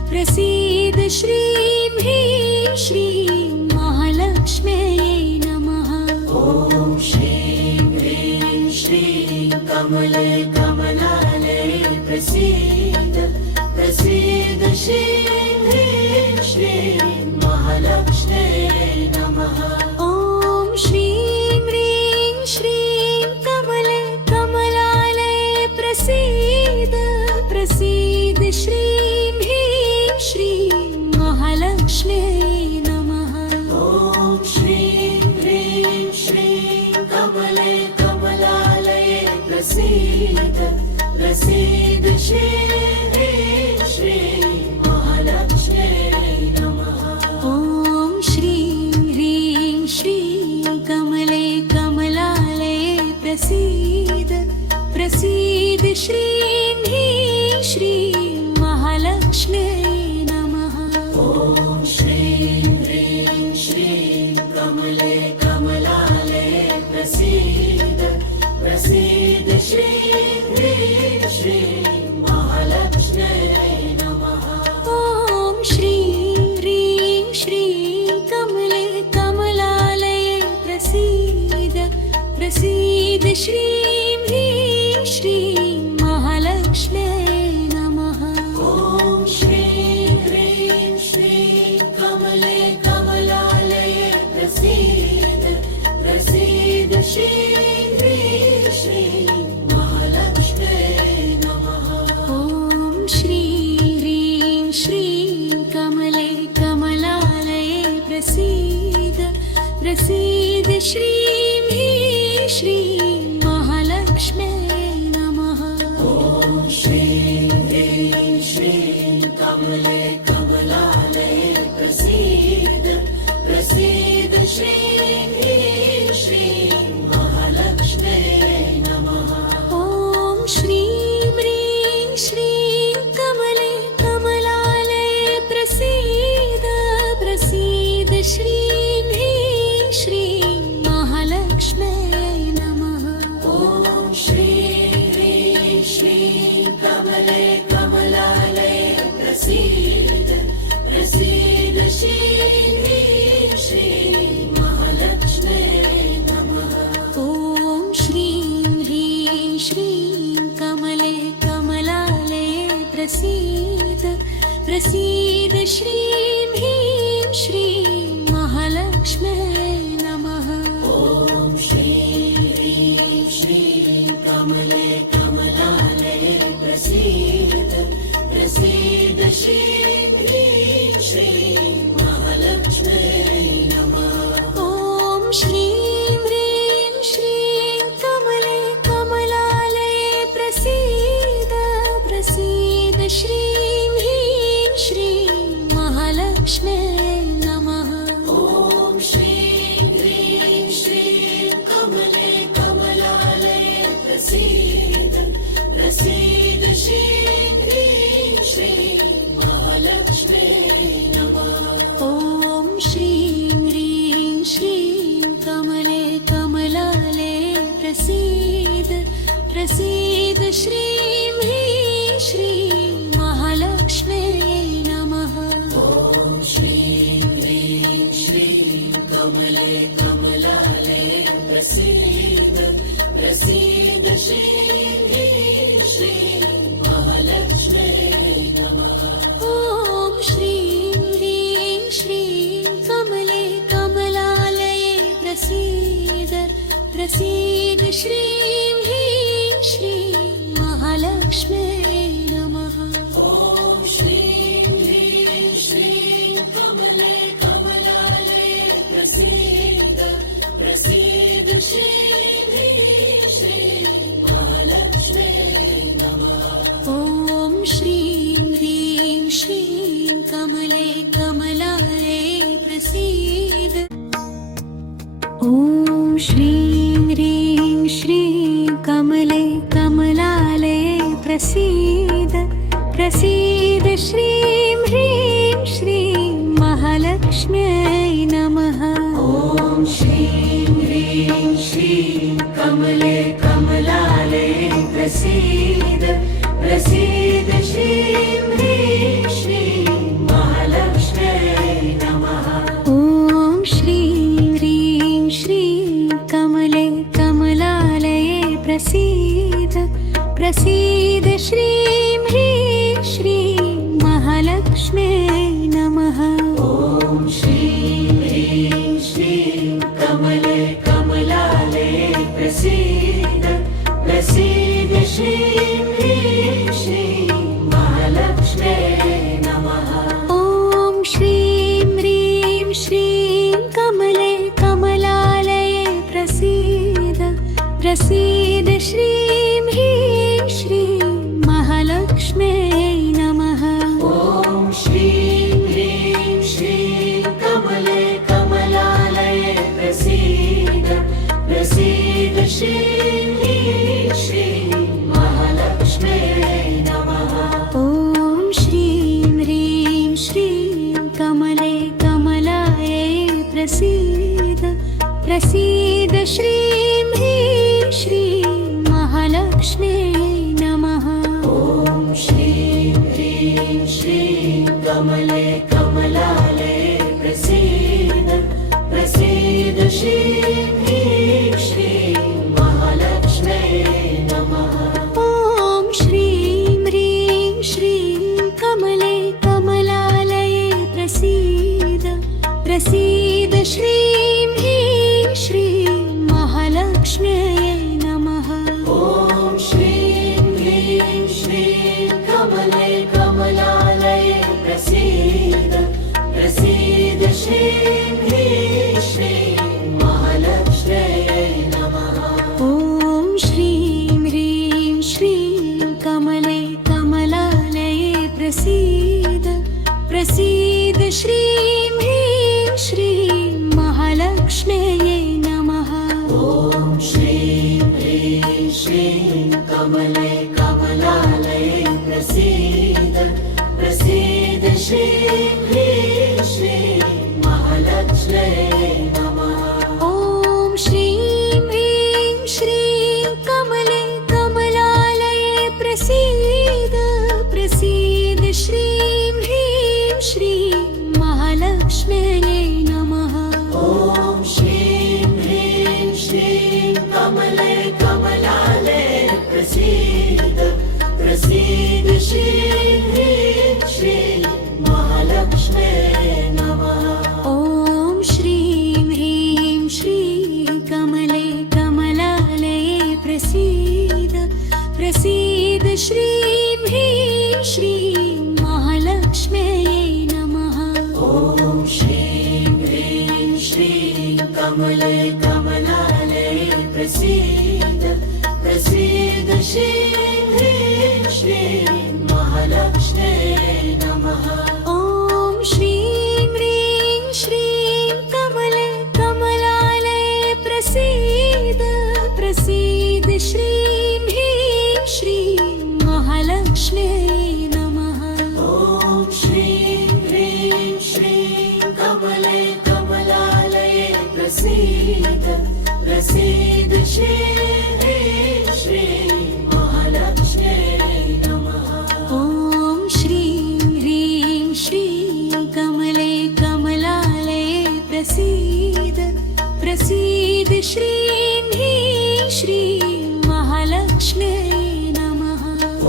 प्रसीद श्रीं ह्रीं श्रीं महालक्ष्म्यै नमः। ॐ श्रीं ह्रीं श्रीं कमले कमलालये प्रसीद प्रसीद श्रीं ह्रीं श्रीं महालक्ष्म्यै नमः। ॐ श्रीं ह्रीं श्रीं कमले कमलालये प्रसीद प्रसीद श्रीं ह्रीं श्रीं महालक्ष्म्यै नमः। ॐ श्रीं ह्रीं श्रीं कमले कमलालये प्रसीद प्रसीद श्रीं ह्रीं श्रीं महालक्ष्म्यै नमः। ॐ श्रीं ह्रीं श्रीं कमले कमलालये प्रसीद प्रसीद श्रीं ह्रीं श्रीं महालक्ष्म्यै नमः। ॐ श्रीं ह्रीं श्रीं कमले कमलालये प्रसीद प्रसीद श्रीं ह्रीं श्रीं महालक्ष्म्यै नमः। ॐ श्रीं ह्रीं श्रीं कमले कमलालये प्रसीद प्रसीद श्रीं ह्रीं श्रीं महालक्ष्म्यै नमः। ॐ श्रीं ह्रीं श्रीं कमले कमलालये प्रसीद प्रसीद श्रीं ह्रीं श्रीं महालक्ष्म्यै नमः। ॐ श्रीं ह्रीं श्रीं कमले कमलालये प्रसीद प्रसीद श्रीं ह्रीं श्रीं महालक्ष्म्यै नमः। ॐ श्रीं ह्रीं श्रीं कमले कमलालये प्रसीद प्रसीद श्रीं ह्रीं श्रीं महालक्ष्म्यै नमः। ॐ श्रीं ह्रीं श्रीं कमले कमलालये प्रसीद प्रसीद श्रीं ह्रीं श्रीं महालक्ष्म्यै नमः। ॐ श्रीं ह्रीं श्रीं कमले कमलालये प्रसीद प्रसीद श्रीं ह्रीं श्रीं महालक्ष्म्यै नमः। ॐ श्रीं ह्रीं श्रीं कमले कमलालये प्रसीद प्रसीद श्रीं ह्रीं श्रीं महालक्ष्म्यै नमः। ॐ श्रीं ह्रीं श्रीं कमले कमलालये प्रसीद प्रसीद श्रीं ह्रीं श्रीं महालक्ष्म्यै नमः। ॐ श्रीं ह्रीं श्रीं कमले कमलालये प्रसीद प्रसीद श्रीं ह्रीं श्रीं महालक्ष्म्यै नमः। ॐ श्रीं ह्रीं श्रीं कमले कमलालये प्रसीद प्रसीद श्रीं ह्रीं श्रीं महालक्ष्म्यै नमः। ॐ श्रीं ह्रीं श्रीं कमले कमलालये प्रसीद प्रसीद श्रीं ह्रीं श्रीं महालक्ष्म्यै नमः। ॐ श्रीं ह्रीं श्रीं कमले कमलालये प्रसीद प्रसीद श्रीं ह्रीं श्रीं महालक्ष्म्यै नमः। ॐ श्रीं ह्रीं श्रीं कमले कमलालये प्रसीद प्रसीद श्रीं ह्रीं श्रीं महालक्ष्म्यै नमः ॐ श्रीं ह्रीं श्रीं कमले कमलालये प्रसीद प्रसीद श्रीं ह्रीं श्रीं महालक्ष्म्यै नमः ॐ श्रीं ह्रीं श्रीं कमले कमलालये प्रसीद ॐ श्रीं ह्रीं श्रीं कमले कमलालये प्रसीद प्रसीद श्रीं ह्रीं श्रीं महालक्ष्म्यै नमः ॐ श्रीं ह्रीं श्रीं कमले कमलालये प्रसीद प्रसीद श्रीं ह्रीं श्रीं महालक्ष्म्यै नमः ॐ श्रीं ह्रीं श्रीं कमले कमलालये प्रसीद प्रसीद श्रीं ह्रीं श्रीं महालक्ष्म्यै नमः ॐ श्रीं ह्रीं श्रीं कमले कमलालये प्रसीद प्रसीद श्रीं ह्रीं श्रीं महालक्ष्म्यै नमः ॐ श्रीं ह्रीं श्रीं कमले कमलालये प्रसीद प्रसीद श्रीं ह्रीं श्रीं महालक्ष्म्यै नमः ॐ श्रीं ह्रीं श्रीं कमले कमलालये प्रसीद प्रसीद श्रीं ह्रीं श्रीं महालक्ष्म्यै नमः ॐ श्रीं ह्रीं श्रीं कमले कमलायै प्रसीद प्रसीद श्रीं ह्रीं श्रीं महालक्ष्म्यै नमः ॐ श्रीं ह्रीं श्रीं कमले कमलालये प्रसीद प्रसीद श्रीं ह्रीं श्रीं महालक्ष्म्यै नमः ॐ श्रीं ह्रीं श्रीं कमले कमलालये प्रसीद प्रसीद श्रीं ह्रीं श्रीं महालक्ष्म्यै नमः ॐ श्रीं ह्रीं श्रीं कमले कमलालये प्रसीद प्रसीद श्रीं ह्रीं श्रीं महालक्ष्म्यै नमः ॐ श्रीं ह्रीं श्रीं कमले कमलालये प्रसीद प्रसीद श्रीं ह्रीं श्रीं महालक्ष्म्यै नमः ॐ श्रीं ह्रीं श्रीं कमले कमलालये प्रसीद प्रसीद श्रीं ह्रीं श्रीं महालक्ष्म्यै नमः ॐ श्रीं ह्रीं श्रीं कमले कमलालये प्रसीद प्रसीद श्रीं ह्रीं श्रीं महालक्ष्म्यै नमः ॐ श्रीं ह्रीं श्रीं कमले कमलालये प्रसीद प्रसीद श्रीं ह्रीं श्रीं महालक्ष्म्यै नमः ॐ श्रीं ह्रीं श्रीं कमले कमलालये प्रसीद प्रसीद श्रीं ह्रीं श्रीं महालक्ष्म्यै नमः ॐ श्रीं ह्रीं श्रीं कमले कमलालये प्रसीद प्रसीद श्रीं ह्रीं श्रीं महालक्ष्म्यै नमः ॐ श्रीं ह्रीं श्रीं कमले कमलालये प्रसीद प्रसीद श्रीं ह्रीं श्रीं महालक्ष्म्यै नमः ॐ श्रीं ह्रीं श्रीं कमले कमलालये प्रसीद प्रसीद श्रीं ह्रीं श्रीं महालक्ष्म्यै नमः ॐ श्रीं ह्रीं श्रीं कमले कमलालये प्रसीद प्रसीद श्रीं ह्रीं श्रीं महालक्ष्म्यै नमः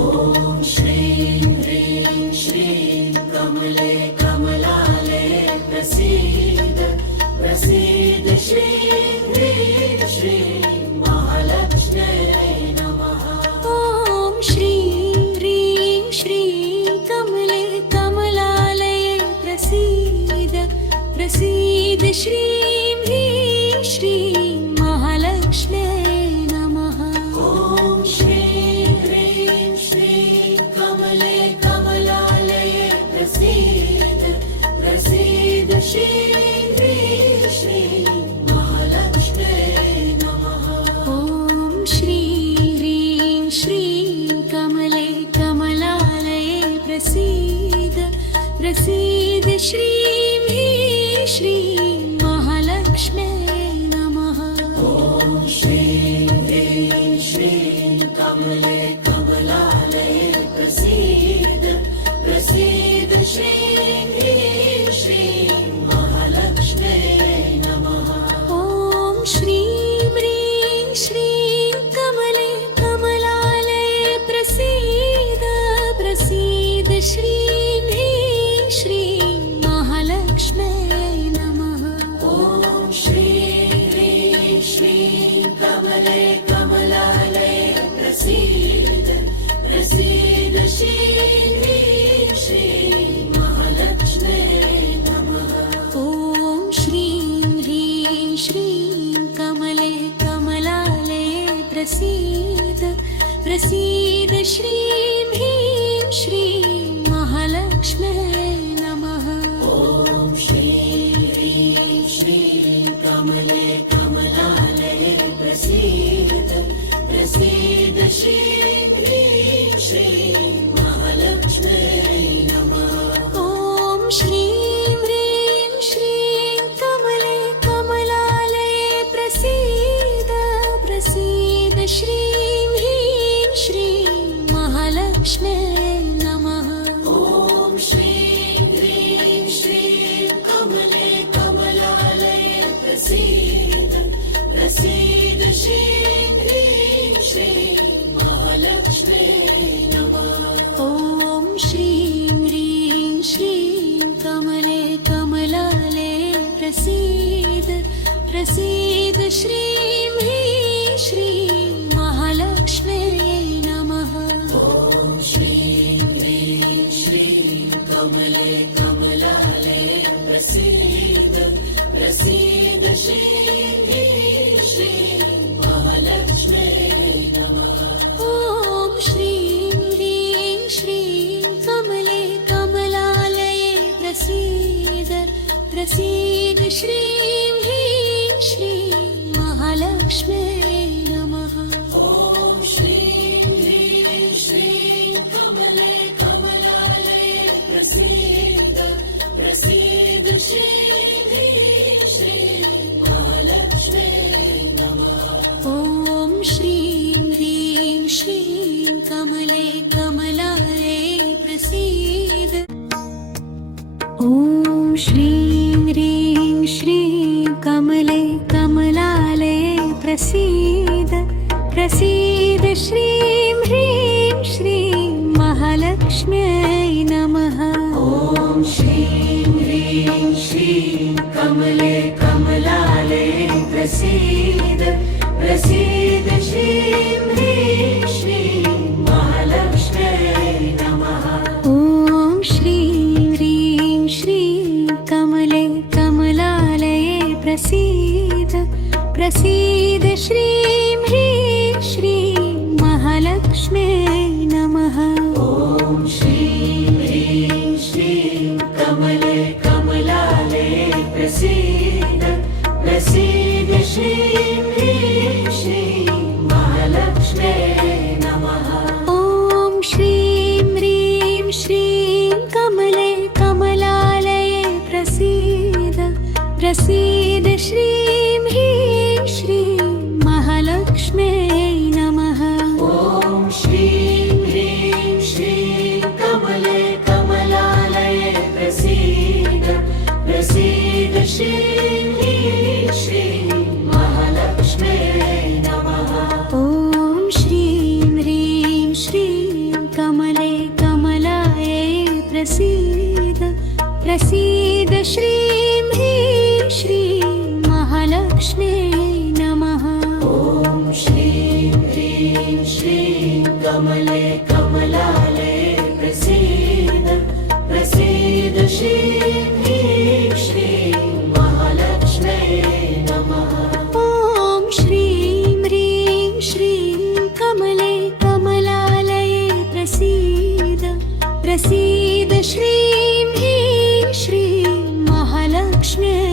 ॐ श्रीं ह्रीं श्रीं कमले कमलालये प्रसीद प्रसीद श्रीं ह्रीं श्रीं महालक्ष्म्यै नमः ॐ श्रीं ह्रीं श्रीं कमले कमलालये प्रसीद प्रसीद श्रीं ह्रीं श्रीं महालक्ष्म्यै नमः ॐ श्रीं ह्रीं श्रीं कमले कमलालये प्रसीद प्रसीद श्रीं ह्रीं श्रीं महालक्ष्म्यै नमः ॐ श्रीं ह्रीं श्रीं कमले कमलालये प्रसीद प्रसीद श्रीं ह्रीं श्रीं महालक्ष्म्यै नमः ॐ श्रीं ह्रीं श्रीं कमले कमलालये प्रसीद प्रसीद श्रीं ह्रीं श्रीं महालक्ष्म्यै नमः ॐ श्रीं ह्रीं श्रीं कमले कमलालये प्रसीद प्रसीद श्रीं ह्रीं श्रीं महालक्ष्म्यै नमः ॐ श्रीं ह्रीं श्रीं कमले कमलालये प्रसीद प्रसीद श्रीं ह्रीं श्रीं महालक्ष्म्यै नमः ॐ श्रीं ह्रीं श्रीं कमले कमलालये प्रसीद प्रसीद श्रीं ह्रीं श्रीं महालक्ष्म्यै नमः ॐ श्रीं ह्रीं श्रीं कमले कमलालये प्रसीद प्रसीद श्रीं ह्रीं श्रीं महालक्ष्म्यै नमः ॐ श्रीं ह्रीं श्रीं कमले कमलालये प्रसीद प्रसीद श्रीं ह्रीं श्रीं महालक्ष्म्यै नमः ॐ श्रीं ह्रीं श्रीं कमले कमलालये प्रसीद प्रसीद श्रीं ह्रीं श्रीं महालक्ष्म्यै नमः ॐ श्रीं ह्रीं श्रीं कमले कमलालये प्रसीद प्रसीद श्रीं ह्रीं श्रीं महालक्ष्म्यै नमः ॐ श्रीं ह्रीं श्रीं कमले कमलालये प्रसीद प्रसीद श्रीं ह्रीं श्रीं महालक्ष्म्यै नमः ॐ श्रीं ह्रीं श्रीं कमले कमलालये प्रसीद प्रसीद श्रीं ह्रीं श्रीं महालक्ष्म्यै नमः ॐ श्रीं ह्रीं श्रीं कमले कमलालये प्रसीद प्रसीद श्रीं ह्रीं श्रीं महालक्ष्म्यै नमः ॐ श्रीं ह्रीं श्रीं कमले कमलालये प्रसीद ॐ श्रीं ह्रीं श्रीं कमले कमलालये प्रसीद प्रसीद श्रीं ह्रीं श्रीं महालक्ष्म्यै नमः ॐ श्रीं ह्रीं श्रीं कमले कमलालये प्रसीद प्रसीद श्रीं ह्रीं श्रीं महालक्ष्म्यै नमः ॐ श्रीं ह्रीं श्रीं कमले कमलालये प्रसीद प्रसीद श्रीं ह्रीं श्रीं महालक्ष्म्यै नमः ॐ श्रीं ह्रीं श्रीं कमले कमलालये प्रसीद प्रसीद श्रीं ह्रीं श्रीं महालक्ष्म्यै नमः ॐ श्रीं ह्रीं श्रीं कमले कमलालये प्रसीद प्रसीद श्रीं ह्रीं श्रीं महालक्ष्म्यै नमः ॐ श्रीं ह्रीं श्रीं कमले कमलालये प्रसीद प्रसीद श्रीं ह्रीं श्रीं महालक्ष्म्यै नमः ॐ श्रीं कमले कमलालये प्रसीद प्रसीद श्रीं ह्रीं श्रीं महालक्ष्म्यै नमः ॐ श्रीं ह्रीं श्रीं कमले कमलालये प्रसीद प्रसीद श्रीं ह्रीं श्रीं महालक्ष्म्यै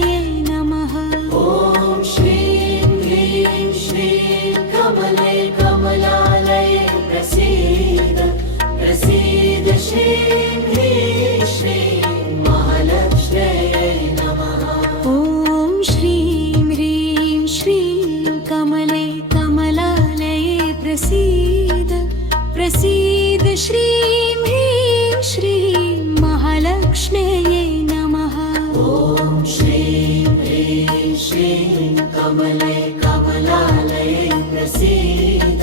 नमः ॐ श्रीं ह्रीं श्रीं कमले कमलालये प्रसीद प्रसीद श्रीं ह्रीं श्रीं महालक्ष्म्यै नमः ॐ श्रीं ह्रीं श्रीं कमले कमलालये प्रसीद प्रसीद श्रीं ह्रीं श्रीं महालक्ष्म्यै नमः ॐ श्रीं ह्रीं श्रीं कमले कमलालये प्रसीद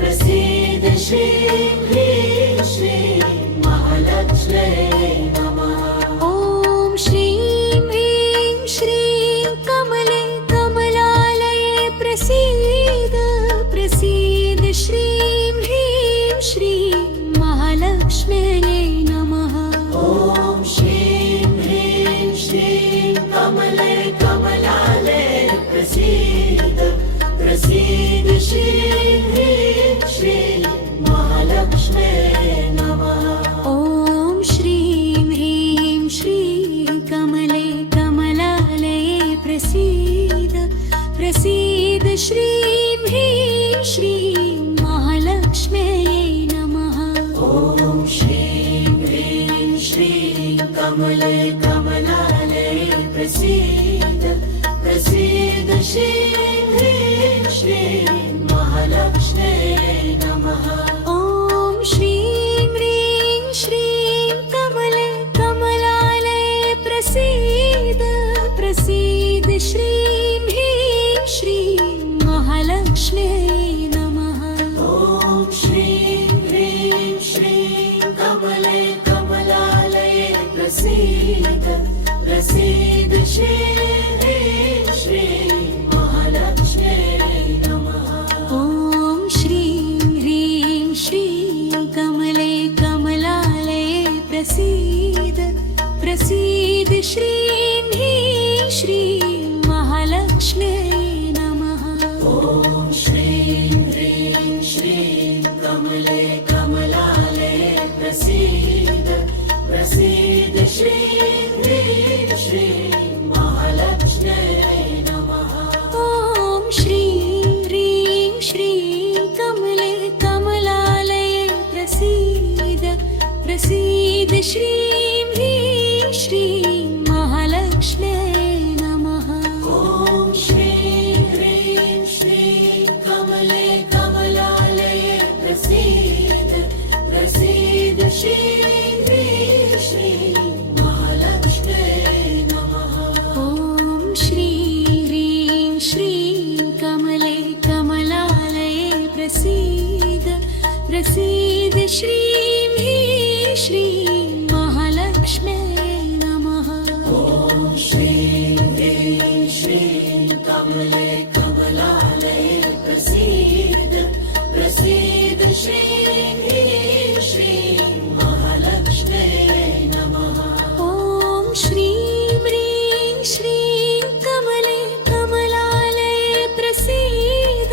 प्रसीद श्रीं ह्रीं श्रीं महालक्ष्म्यै नमः ॐ श्रीं ह्रीं श्रीं कमले कमलालये प्रसीद प्रसीद श्रीं ह्रीं श्रीं महालक्ष्म्यै नमः ॐ श्रीं ह्रीं श्रीं कमले कमलालये प्रसीद प्रसीद श्रीं ह्रीं श्रीं महालक्ष्म्यै नमः ॐ श्रीं ह्रीं श्रीं कमले कमलालये प्रसीद प्रसीद श्रीं ह्रीं श्रीं महालक्ष्म्यै नमः ॐ श्रीं ह्रीं श्रीं कमले कमलालये प्रसीद प्रसीद श्रीं ह्रीं श्रीं महालक्ष्म्यै नमः ॐ श्रीं ह्रीं श्रीं कमले कमलालये प्रसीद प्रसीद श्रीं ह्रीं श्रीं महालक्ष्म्यै नमः ॐ श्रीं ह्रीं श्रीं कमले कमलालये प्रसीद प्रसीद श्रीं ह्रीं श्रीं महालक्ष्म्यै नमः ॐ श्रीं ह्रीं श्रीं कमले कमलालये प्रसीद प्रसीद श्रीं ह्रीं श्रीं महालक्ष्म्यै नमः ॐ श्रीं ह्रीं श्रीं कमले कमलालये प्रसीद प्रसीद श्रीं ह्रीं श्रीं महालक्ष्म्यै नमः ॐ श्रीं ह्रीं श्रीं कमले कमलालये प्रसीद प्रसीद श्रीं ह्रीं श्रीं महालक्ष्म्यै नमः ॐ श्रीं ह्रीं श्रीं कमले कमलालये प्रसीद प्रसीद श्रीं ह्रीं श्रीं महालक्ष्म्यै नमः ॐ श्रीं ह्रीं श्रीं कमले कमलालये प्रसीद प्रसीद श्रीं ह्रीं श्रीं महालक्ष्म्यै नमः ॐ श्रीं ह्रीं श्रीं कमले कमलालये प्रसीद प्रसीद श्रीं ह्रीं श्रीं महालक्ष्म्यै नमः ॐ श्रीं ह्रीं श्रीं कमले कमलालये प्रसीद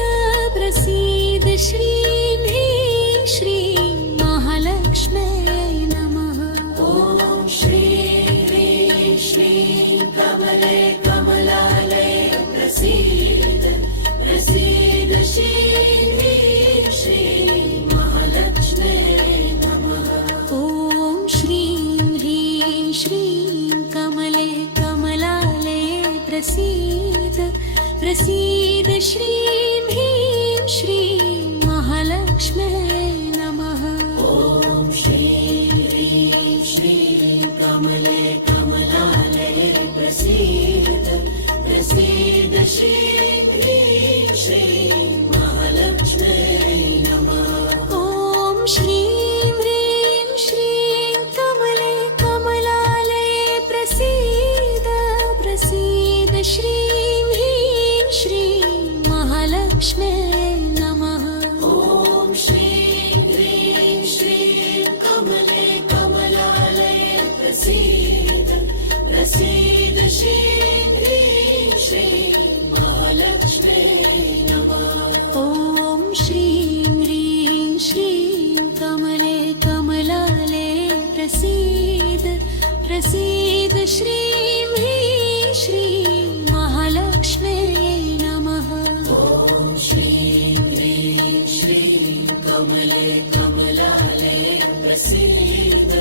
प्रसीद श्रीं ह्रीं श्रीं महालक्ष्म्यै नमः ॐ श्रीं ह्रीं श्रीं कमले कमलालये प्रसीद प्रसीद श्रीं ह्रीं श्रीं महालक्ष्म्यै नमः ॐ श्रीं ह्रीं श्रीं कमले कमलालये प्रसीद प्रसीद श्रीं ह्रीं श्रीं महालक्ष्म्यै नमः ॐ श्रीं ह्रीं श्रीं कमले कमलालये प्रसीद प्रसीद श्रीं ह्रीं श्रीं महालक्ष्म्यै नमः ॐ श्रीं ह्रीं श्रीं कमले कमलालये प्रसीद प्रसीद श्रीं ह्रीं श्रीं महालक्ष्म्यै नमः ॐ श्रीं श्रीं ह्रीं श्रीं महालक्ष्म्यै नमः ॐ श्रीं ह्रीं श्रीं कमले कमलालये प्रसीद प्रसीद श्रीं ह्रीं श्रीं महालक्ष्म्यै नमः ॐ श्रीं ह्रीं श्रीं कमले कमलालये प्रसीद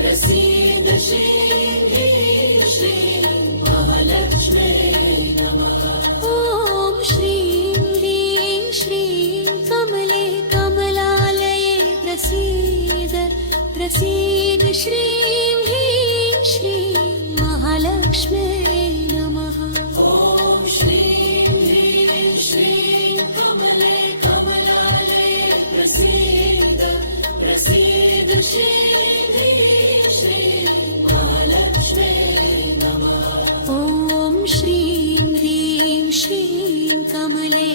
प्रसीद श्रीं ह्रीं श्रीं महालक्ष्म्यै नमः ॐ श्रीं ह्रीं श्रीं कमले कमलालये प्रसीद प्रसीद श्रीं ह्रीं श्रीं महालक्ष्म्यै नमः ॐ श्रीं ह्रीं श्रीं कमले कमलालये प्रसीद प्रसीद श्रीं ह्रीं श्रीं महालक्ष्म्यै नमः ॐ श्रीं ह्रीं श्रीं कमले